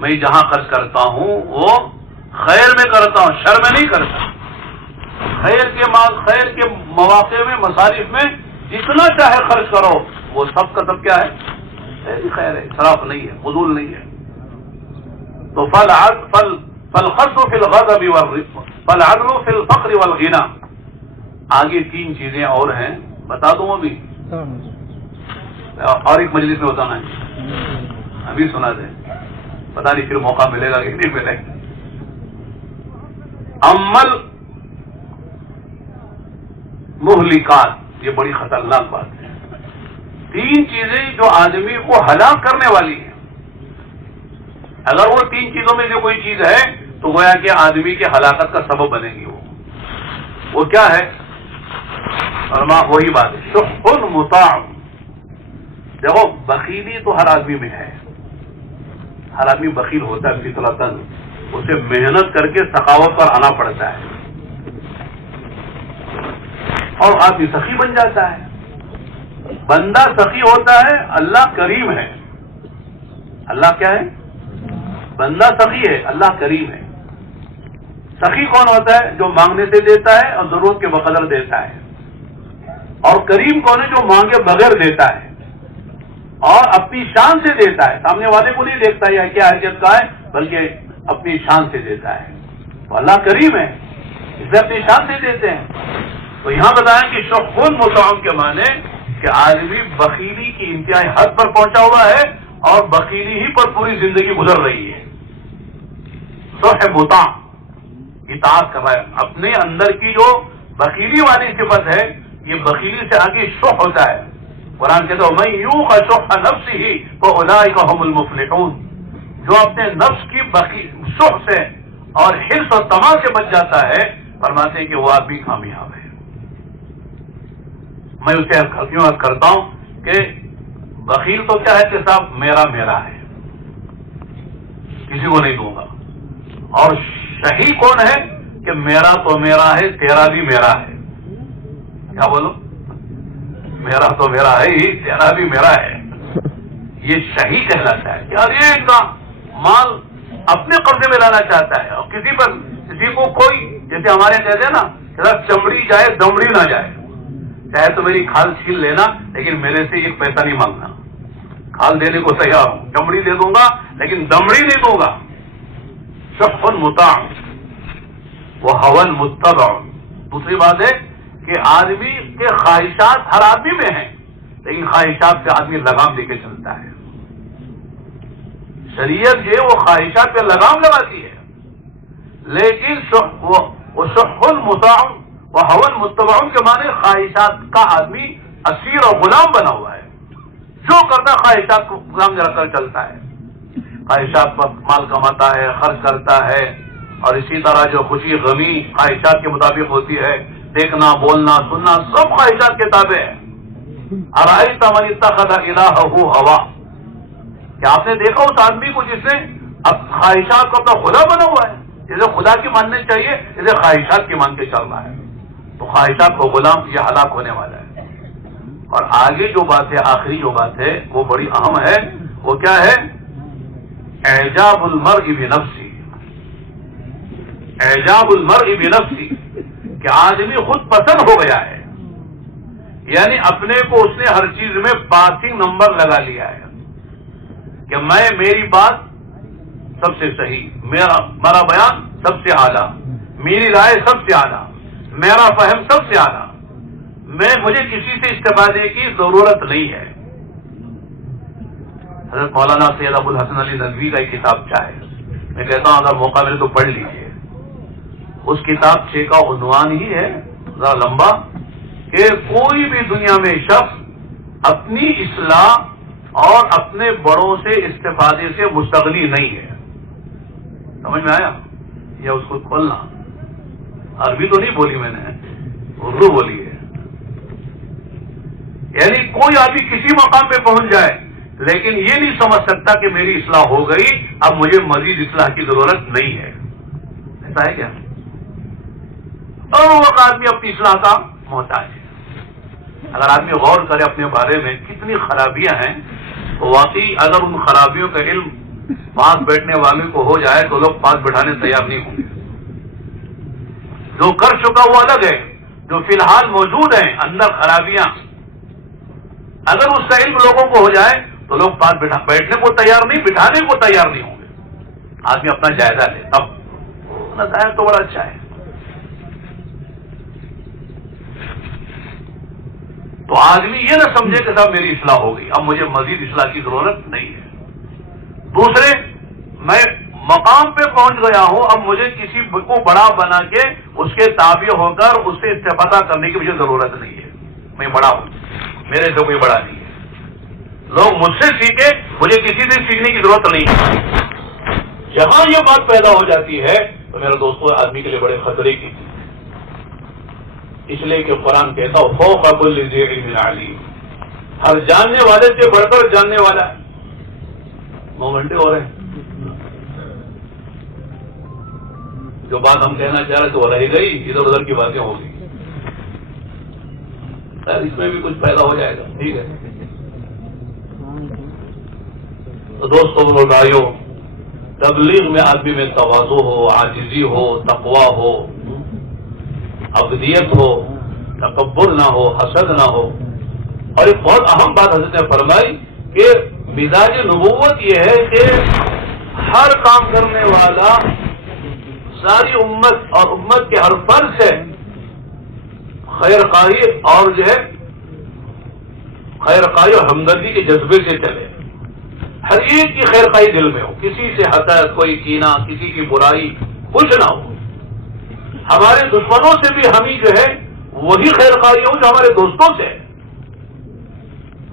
میں جہاں خرچ کرتا ہوں وہ خیر میں کرتا ہوں، شر میں نہیں کرتا۔ خیر کے مواقع میں، مصارف میں جتنا چاہے خرچ کرو، وہ سب کا سب کیا ہے؟ خیر ہے، اسراف نہیں ہے، فضول نہیں ہے۔ تو فالخرج فی الغضب فالعدل فی الفقر والغنى، آگے تین چیزیں اور ہیں، بتا دوں ابھی اور ایک مجلس میں بتانا ہے، ابھی سنا دیں، پتہ نہیں پھر موقع ملے گا کہ نہیں ملے گا۔ عمل مہلکات، یہ بڑی خطرناک بات ہے۔ تین چیزیں جو آدمی کو ہلاک کرنے والی ہیں، اگر وہ تین چیزوں میں سے کوئی چیز ہے تو گویا کہ آدمی کے ہلاکت کا سبب بنے گی۔ وہ کیا ہے؟ وہی بات ہے، شح مطاع۔ دیکھو بخیلی تو ہر آدمی میں ہے، ہر آدمی بخیل ہوتا ہے فطرتاً، اسے محنت کر کے سخاوت پر آنا پڑتا ہے اور آدمی سخی بن جاتا ہے۔ بندہ سخی ہوتا ہے، اللہ کریم ہے۔ اللہ کیا ہے؟ بندہ سخی ہے، اللہ کریم ہے۔ سخی کون ہوتا ہے؟ جو مانگنے سے دیتا ہے اور ضرورت کے بقدر دیتا ہے، اور کریم کون ہے؟ جو مانگے بغیر دیتا ہے اور اپنی شان سے دیتا ہے، سامنے والے کو نہیں دیکھتا یہ کیا حیثیت کا ہے، بلکہ اپنی شان سے دیتا ہے۔ تو اللہ کریم ہے، اسے اپنی شان سے دیتے ہیں۔ تو یہاں بتائیں کہ شح مطاع کے معنی کہ آدمی بخیلی کی انتہائی حد پر پہنچا ہوا ہے اور بخیلی ہی پر پوری زندگی گزر رہی ہے۔ شح مطاع، اطاعت کر رہا ہے، اپنے اندر کی جو بخیلی والی صفت ہے، یہ بخیلی سے آگے شح ہوتا ہے۔ قرآن کہتا ہے من یوق شح نفسہ فاولئک هم المفلحون، جو اپنے نفس کی شح سے اور حرص اور طمع سے بچ جاتا ہے، فرماتے ہیں کہ وہ آدمی کامیاب ہے۔ میں اسے عرض کرتا ہوں کہ بخیل تو کیا ہے کہ صاحب میرا ہے، کسی کو نہیں دوں گا، اور شحیح کون ہے کہ میرا تو میرا ہے، تیرا بھی میرا ہے۔ کیا بولو؟ میرا تو میرا ہے ہی، تیرا بھی میرا ہے۔ یہ شحیح کہلاتا ہے کہ ہر ایک کا مال اپنے قبضے میں لانا چاہتا ہے، اور کسی کو کوئی، جیسے ہمارے کہتے ہیں نا، چمڑی جائے دمڑی نہ جائے، چاہے تو میری کھال چھین لینا لیکن میرے سے ایک پیسہ نہیں مانگنا، کھال دینے کو تیار ہوں، چمڑی دے دوں گا لیکن دمڑی نہیں دوں گا۔ شح مطاع وہ هوى متبع۔ دوسری بات ہے کہ آدمی کے خواہشات ہر آدمی میں ہیں، لیکن خواہشات سے آدمی لگام لے کے چلتا ہے۔ شریعت جو ہے وہ خواہشات پہ لگام لگاتی ہے، لیکن وہ شح مطاع وہ هوى متبع کے معنی خواہشات کا آدمی اسیر اور غلام بنا ہوا ہے، جو کرتا خواہشات کو غلام رکھ کر چلتا ہے، خواہشات پر مال کماتا ہے، خرچ کرتا ہے، اور اسی طرح جو خوشی غمی خواہشات کے مطابق ہوتی ہے، دیکھنا بولنا سننا سب خواہشات کے تابع ہے۔ ارأیت من اتخذ الہہ ہوا، کیا آپ نے دیکھا اس آدمی کو جس نے اب خواہشات کو اپنا خدا بنا ہوا ہے؟ جسے خدا کی ماننے چاہیے اسے خواہشات کی مان کے چل رہا ہے۔ تو خواہشات کو غلام یہ ہلاک ہونے والا ہے. اور آگے جو بات ہے، آخری جو بات ہے وہ بڑی اہم ہے. وہ کیا ہے؟ اعجاب المرء بنفسی. اعجاب المرء بنفسی کہ آدمی خود پسند ہو گیا ہے، یعنی اپنے کو اس نے ہر چیز میں پاسنگ نمبر لگا لیا ہے کہ میری بات سب سے صحیح، میرا بیان سب سے اعلیٰ، میری رائے سب سے اعلیٰ، میرا فہم سب سے اعلیٰ، مجھے کسی سے استفادے کی ضرورت نہیں ہے. حضرت مولانا سید ابو الحسن علی ندوی کا ایک کتاب ہے، میں کہتا ہوں اگر موقع ملے تو پڑھ لیجیے. اس کتاب کا عنوان ہی ہے ذرا لمبا کہ کوئی بھی دنیا میں شخص اپنی اصلاح اور اپنے بڑوں سے استفادے سے مستغنی نہیں ہے. سمجھ میں آیا؟ یا اس کو کھولنا، عربی تو نہیں بولی میں نے، اردو بولی ہے. یعنی کوئی آدمی کسی مقام پہ پہنچ جائے لیکن یہ نہیں سمجھ سکتا کہ میری اصلاح ہو گئی، اب مجھے مزید اصلاح کی ضرورت نہیں ہے. ایسا ہے کیا؟ اور وہ آدمی اپنی اصلاح کا محتاج ہے. اگر آدمی غور کرے اپنے بارے میں کتنی خرابیاں ہیں تو واقعی اگر ان خرابیوں کا علم پاس بیٹھنے والوں کو ہو جائے تو لوگ پاس بیٹھانے تیار نہیں ہوں گے. جو کر چکا وہ الگ ہے، جو فی الحال موجود ہیں اندر خرابیاں، اگر اس کا علم لوگوں کو ہو جائے تو لوگ پاس بیٹھنے کو تیار نہیں، بٹھانے کو تیار نہیں ہوں گے. آدمی اپنا جائزہ لے اب نتائج تو بڑا اچھا ہے. تو آدمی یہ نہ سمجھے کہ صاحب میری اصلاح ہو گئی، اب مجھے مزید اصلاح کی ضرورت نہیں ہے. دوسرے، میں مقام پہ پہنچ گیا ہوں، اب مجھے کسی کو بڑا بنا کے اس کے تابع ہو کر اس سے استفادہ کرنے کی مجھے ضرورت نہیں ہے. میں بڑا ہوں، میرے سے کوئی بڑا نہیں ہے. لوگ مجھ سے سیکھے، مجھے کسی سے سیکھنے کی ضرورت نہیں ہے. جہاں یہ بات پیدا ہو جاتی ہے تو میرے دوستوں آدمی کے لیے بڑے خطرے کی، اس لیے کہ قرآن کہتا ہو فوق کل ذی علم علیم، ہر جاننے والے سے بڑھ کر جاننے والا ہے. 9 گھنٹے ہو رہے ہیں، جو بات ہم کہنا چاہ رہے تو وہ رہ گئی، ادھر ادھر کی باتیں ہو گئی. اس میں بھی کچھ پیدا ہو جائے گا. ٹھیک ہے تو دوستوں بھائیوں، تبلیغ میں آدمی میں تواضع ہو، عاجزی ہو، تقویٰ ہو، عبدیت ہو، تکبر نہ ہو، حسد نہ ہو. اور ایک بہت اہم بات حضرت نے فرمائی کہ مزاج نبوت یہ ہے کہ ہر کام کرنے والا ساری امت اور امت کے ہر فرد سے خیر خواہی اور جو ہے خیر خواہی اور ہمدردی کے جذبے سے چلے. ہر ایک کی خیر خواہی دل میں ہو، کسی سے حسد، کوئی کینہ، کسی کی برائی کچھ نہ ہو. ہمارے دشمنوں سے بھی ہمیں جو ہے وہی خیر خواہی ہو جو ہمارے دوستوں سے ہے.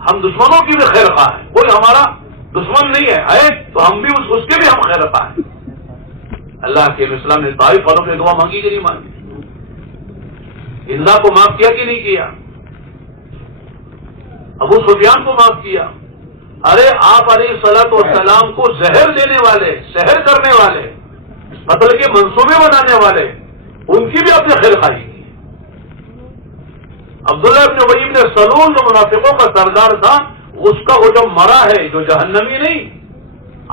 ہم دشمنوں کی بھی خیر خواہ ہیں، کوئی ہمارا دشمن نہیں ہے تو ہم بھی اس کے بھی ہم خیر خواہ ہیں. اللہ کے اسلام نے طائف والوں سے دعا مانگی کہ نہیں مانگی؟ اللہ کو معاف کیا کہ نہیں کیا؟ ابو سفیان کو معاف کیا. ارے آپ علیہ الصلوۃ والسلام کو زہر دینے والے، سحر کرنے والے، قتل کے منصوبے بنانے والے، ان کی بھی اپنے خیر خواہی کی. عبداللہ ابن ابی بن سلول جو منافقوں کا سردار تھا، اس کا وہ جو مرا ہے، جو جہنمی نہیں،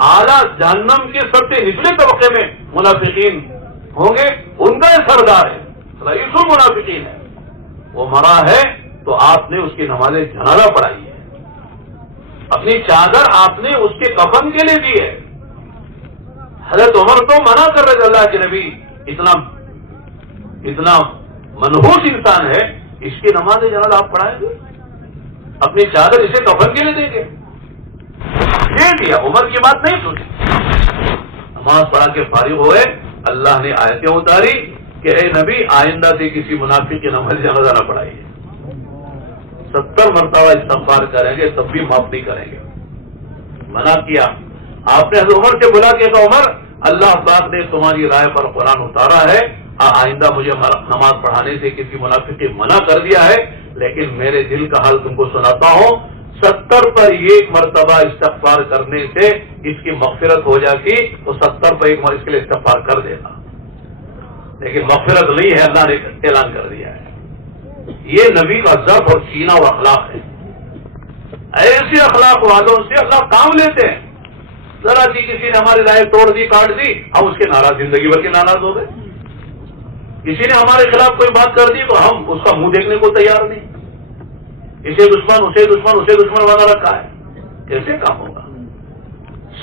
اعلیٰ جہنم کے سب سے نچلے طبقے میں منافقین ہوں گے، ان کا یہ سردار ہے، رئیس المنافقین ہے، وہ مرا ہے تو آپ نے اس کی نماز جنازہ پڑھائی ہے. اپنی چادر آپ نے اس کے کفن کے لیے دی ہے. حضرت عمر تو منع کر رہے تھے، اللہ کے نبی اتنا منحوس انسان ہے، اس کی نماز جنازہ آپ پڑھائیں گے؟ اپنی چادر اسے کفن کے لیے دیں گے؟ یہ دیا. عمر کی بات نہیں سنی، نماز پڑھا کے فارغ ہوئے. اللہ نے آیتیں اتاری کہ اے نبی آئندہ سے کسی منافق کی نماز جنازہ نہ پڑھائیے. 70 مرتبہ استغفار کریں گے تب بھی معاف نہیں کریں گے. منع کیا. آپ نے حضرت عمر سے بلا کہ عمر، اللہ پاک نے تمہاری رائے پر قرآن اتارا ہے، آئندہ مجھے نماز پڑھانے سے کسی منافق کی منع کر دیا ہے، لیکن میرے دل کا حال تم کو سناتا ہوں. 70 پر 1 مرتبہ استغفار کرنے سے اس کی مغفرت ہو جاتی تو 70 پر 1 مرتبہ اس کے لیے استغفار کر دینا، لیکن مغفرت نہیں ہے، اللہ نے اعلان کر دیا ہے. یہ نبی کا ضرب اور سینہ اور اخلاق ہے. ایسے اخلاق والوں سے اللہ کام لیتے ہیں. ذرا سی کسی نے ہماری رائے توڑ دی, کاٹ دی, ہم اس کے ناراض, زندگی بھر کے ناراض ہو گئے. کسی نے ہمارے خلاف کوئی بات کر دی تو ہم اس کا منہ دیکھنے کو تیار نہیں. اسے دشمن, اسے دشمن, اسے دشمن بنا رکھا ہے. کیسے کام ہوگا؟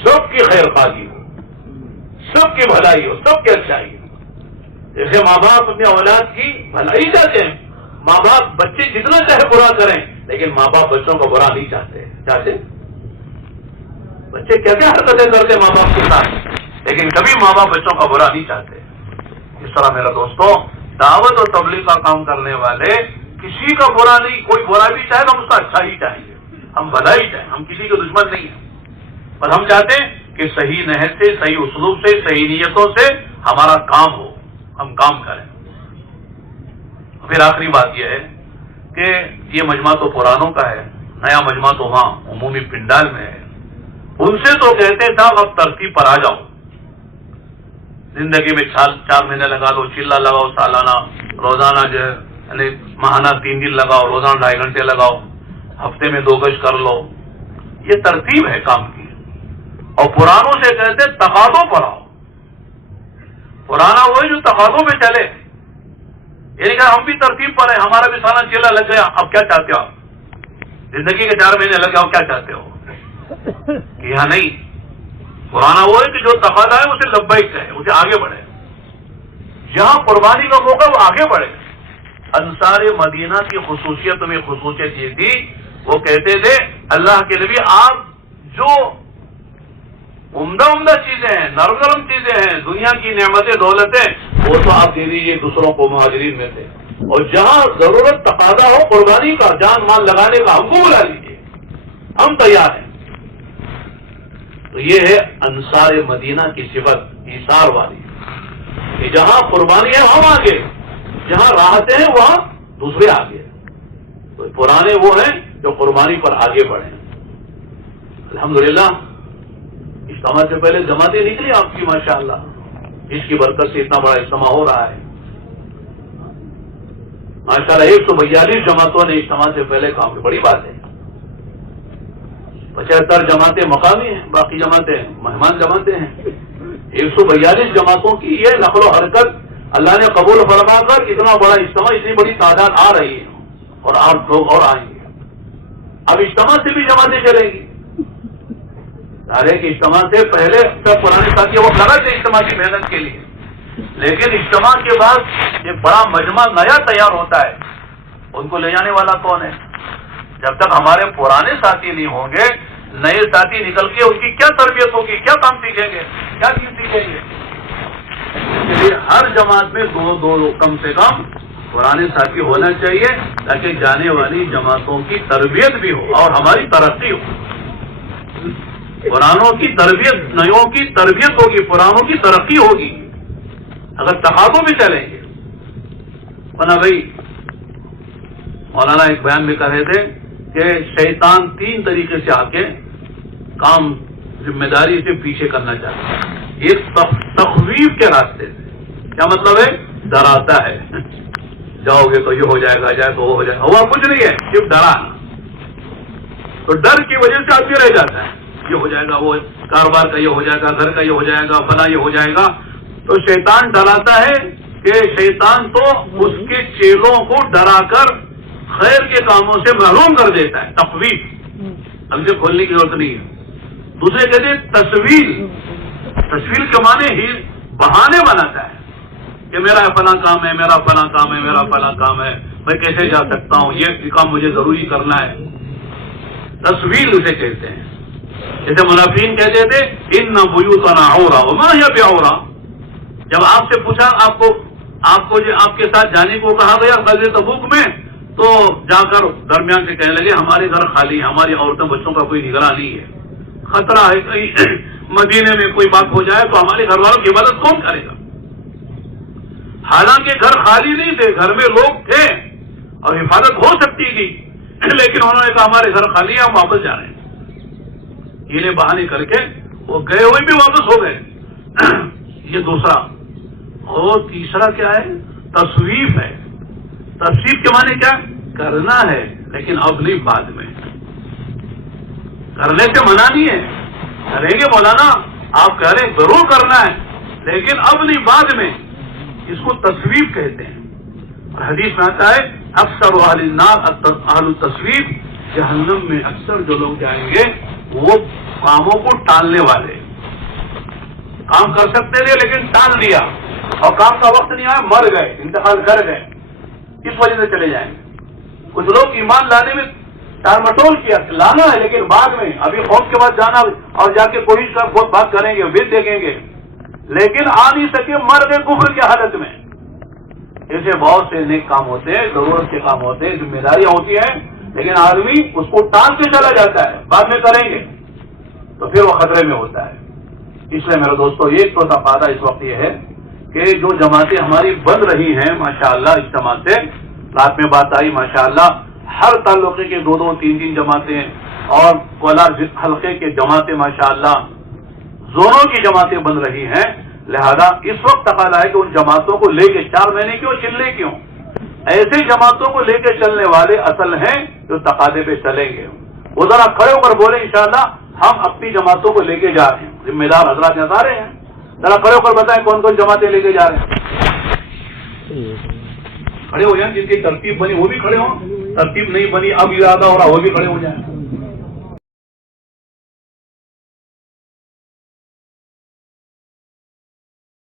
سب کی خیر خواہی ہو, سب کی بھلائی ہو, سب کی اچھائی ہو. جیسے ماں باپ اپنی اولاد کی بھلائی چاہتے ہیں, ماں باپ بچے جتنا چاہے برا کریں, لیکن ماں باپ بچوں کو برا نہیں چاہتے. چاہتے بچے کیا کیا حرکتیں کرتے ماں باپ کے ساتھ, لیکن کبھی ماں باپ بچوں کا برا نہیں چاہتے. اس طرح میرا دوستوں, دعوت اور تبلیغ کا کام کرنے والے کسی کا برا نہیں, کوئی برا بھی چاہے تو ہم اس کا اچھا ہی چاہیں گے, ہم بھلائی چاہیں, ہم کسی کے دشمن نہیں ہیں. پر ہم چاہتے ہیں کہ صحیح نہج سے, صحیح اسلوب سے, صحیح نیتوں سے ہمارا کام ہو, ہم کام کریں. پھر آخری بات یہ ہے کہ یہ مجمع تو پرانوں کا ہے, نیا مجمع تو وہاں عمومی پنڈال میں ہے. ان سے تو کہتے صاحب اب ترتیب پر آ جاؤ, زندگی میں 4 مہینے لگا لو, چلہ لگاؤ سالانہ, روزانہ جو ہے یعنی ماہانہ 3 دن لگاؤ, روزانہ 2.5 گھنٹے لگاؤ, ہفتے میں 2 گز کر لو. یہ ترتیب ہے کام کی. اور پرانوں سے کہتے تقاضوں پر آؤ. پرانا وہی جو تقاضوں پہ چلے, یعنی کہ ہم بھی ترتیب پر ہیں, ہمارا بھی سالانہ چلہ لگ گیا, اب کیا چاہتے ہو آپ؟ زندگی کے 4 مہینے لگ گیا, اب کیا چاہتے ہو؟ کہ یہاں نہیں. پرانا وہ ہے کہ جو تقاضا ہے اسے لبیک کہے, اسے آگے بڑھے. جہاں قربانی کا موقع وہ آگے بڑھے. انصار مدینہ کی خصوصیت میں خصوصیت یہ تھی, وہ کہتے تھے اللہ کے نبی آپ جو عمدہ چیزیں ہیں, نرم چیزیں ہیں, دنیا کی نعمتیں دولتیں, وہ تو آپ دے دیجیے دوسروں کو مہاجرین میں سے. اور جہاں ضرورت تقاضا ہو قربانی کا, جان مال لگانے کا, ہم کو بلا لیجیے, ہم تیار ہیں. تو یہ ہے انصار مدینہ کی صفت, ایثار والی, کہ جہاں قربانی ہے ہم آگے, جہاں راحتیں ہیں وہاں دوسرے آگے. تو پرانے وہ ہیں جو قربانی پر آگے بڑھے. الحمدللہ اجتماع سے پہلے جماعتیں نکلی آپ کی ماشاءاللہ, جس کی برکت سے اتنا بڑا اجتماع ہو رہا ہے. ماشاءاللہ 142 جماعتوں نے اجتماع سے پہلے کام کی, بڑی بات ہے. 75 جماعتیں مقامی ہیں, باقی جماعتیں مہمان جماعتیں ہیں. 142 جماعتوں کی یہ نقل و حرکت اللہ نے قبول فرما کر اتنا بڑا اجتماع, اتنی بڑی تعداد آ رہی ہے, اور آپ لوگ اور آئیں گے. اب اجتماع سے بھی جماعتیں چلیں گی. سارے کے اجتماع سے پہلے سب پرانے ساتھی وہ لگا تھے اجتماع کی محنت کے لیے, لیکن اجتماع کے بعد ایک بڑا مجمع نیا تیار ہوتا ہے. ان کو لے جانے والا کون ہے؟ جب تک ہمارے پرانے ساتھی نہیں ہوں گے, نئے ساتھی نکل کے ان کی کیا تربیت ہوگی, کیا کام سیکھیں گے, کیا چیز سیکھیں گے. اس لیے ہر جماعت میں 2 کم سے کم پرانے ساتھی ہونا چاہیے, تاکہ جانے والی جماعتوں کی تربیت بھی ہو اور ہماری ترقی ہو. پرانوں کی تربیت, نئیوں کی تربیت ہوگی, پرانوں کی ترقی ہوگی اگر تقاضوں بھی چلیں گے. ورنہ بھائی مولانا ایک بیان میں کہہ رہے تھے کہ شیطان 3 طریقے سے آ کے کام ذمہ داری سے پیچھے کرنا چاہتا ہے. ایک تخویف کے راستے سے, کیا مطلب ہے؟ ڈراتا ہے, جاؤ گے تو یہ ہو جائے گا, جائے تو وہ ہو جائے گا. ہوا کچھ نہیں ہے, صرف ڈرانا. تو ڈر کی وجہ سے آدمی رہ جاتا ہے, یہ ہو جائے گا, وہ کاروبار کا یہ ہو جائے گا, گھر کا یہ ہو جائے گا, فلاں یہ ہو جائے گا. تو شیطان ڈراتا ہے کہ شیطان تو اس کے چیلوں کو ڈرا کر خیر کے کاموں سے محروم کر دیتا ہے. تخویف, اب اسے کھولنے کی ضرورت نہیں ہے. دوسرے کہتے ہیں تصویر. تصویر کے معنی ہی بہانے بناتا ہے کہ میرا فلاں کام ہے, میرا فلاں کام ہے, میرا فلاں کام ہے, میں کیسے جا سکتا ہوں, یہ کام مجھے ضروری کرنا ہے. تصویر اسے کہتے ہیں. جیسے منافقین کہتے تھے ان بیوتنا عورا وما ہی بعورا. جب آپ سے پوچھا, آپ کو آپ کے ساتھ جانے کو کہا گیا غزوہ تبوک میں, تو جا کر درمیان سے کہنے لگے ہمارے گھر خالی ہیں, ہماری عورتوں بچوں کا کوئی نگراں نہیں ہے, خطرہ ہے کہیں مدینے میں کوئی بات ہو جائے تو ہمارے گھر والوں کی مدد کون کرے گا. حالانکہ گھر خالی نہیں تھے, گھر میں لوگ تھے اور حفاظت ہو سکتی تھی, لیکن انہوں نے کہا ہمارے گھر خالی ہے, ہم واپس جا رہے ہیں. یہ بہانے کر کے وہ گئے ہوئے بھی واپس ہو گئے. یہ دوسرا. اور تیسرا کیا ہے؟ تصویف ہے. تصویف کے معنی کیا ہے؟ کرنا ہے لیکن اب نہیں، بعد میں. کرنے سے منع نہیں ہے، کریں گے مولانا، آپ کہہ رہے ہیں ضرور کرنا ہے لیکن اب نہیں، بعد میں. اس کو تصویب کہتے ہیں. اور حدیث میں آتا ہے اکثر اہل النار اہل التصویب، جہنم میں اکثر جو لوگ جائیں گے وہ کاموں کو ٹالنے والے. کام کر سکتے تھے لیکن ٹال دیا، اور کام کا وقت نہیں آیا، مر گئے، انتقال کر گئے، اس وجہ سے چلے جائیں گے. کچھ لوگ ایمان لانے میں ٹال مٹول کیا، لانا ہے لیکن بعد میں، ابھی خوف کے بعد جانا اور جا کے کوشش کر بہت بات کریں گے، پھر دیکھیں گے، لیکن آ نہیں سکے، مر گئے کفر کی حالت میں. ایسے بہت سے نیک کام ہوتے ہیں، ضرورت کے کام ہوتے ہیں، ذمہ داریاں ہوتی ہیں، لیکن آدمی اس کو ٹال کے چلا جاتا ہے، بعد میں کریں گے تو پھر وہ خطرے میں ہوتا ہے. اس لیے میرے دوستو ایک تو فائدہ اس وقت یہ ہے کہ جو جماعتیں ہماری بن رہی ہیں ماشاءاللہ اجتماع سے، رات میں بات آئی ماشاءاللہ ہر تعلقے کے 2-2 3-3 جماعتیں اور کولار حلقے کے جماعتیں ماشاءاللہ زونوں کی جماعتیں بن رہی ہیں. لہذا اس وقت تقاضا ہے کہ ان جماعتوں کو لے کے 4 مہینے کیوں چلنے کیوں، ایسے جماعتوں کو لے کے چلنے والے اصل ہیں جو تقاضے پہ چلیں گے. وہ ذرا کھڑے ہو کر بولیں انشاءاللہ ہم اپنی جماعتوں کو لے کے جا رہے ہیں. ذمہ دار حضرات نظر رہے ہیں، ذرا کھڑے ہو کر بتائیں کون کون جماعتیں لے کے جا رہے ہیں. کھڑے ہو جائیں، جن کی ترتیب بنی وہ بھی کھڑے ہوں، ترتیب نہیں بنی اب ارادہ ہو رہا وہ بھی کھڑے ہو جائیں.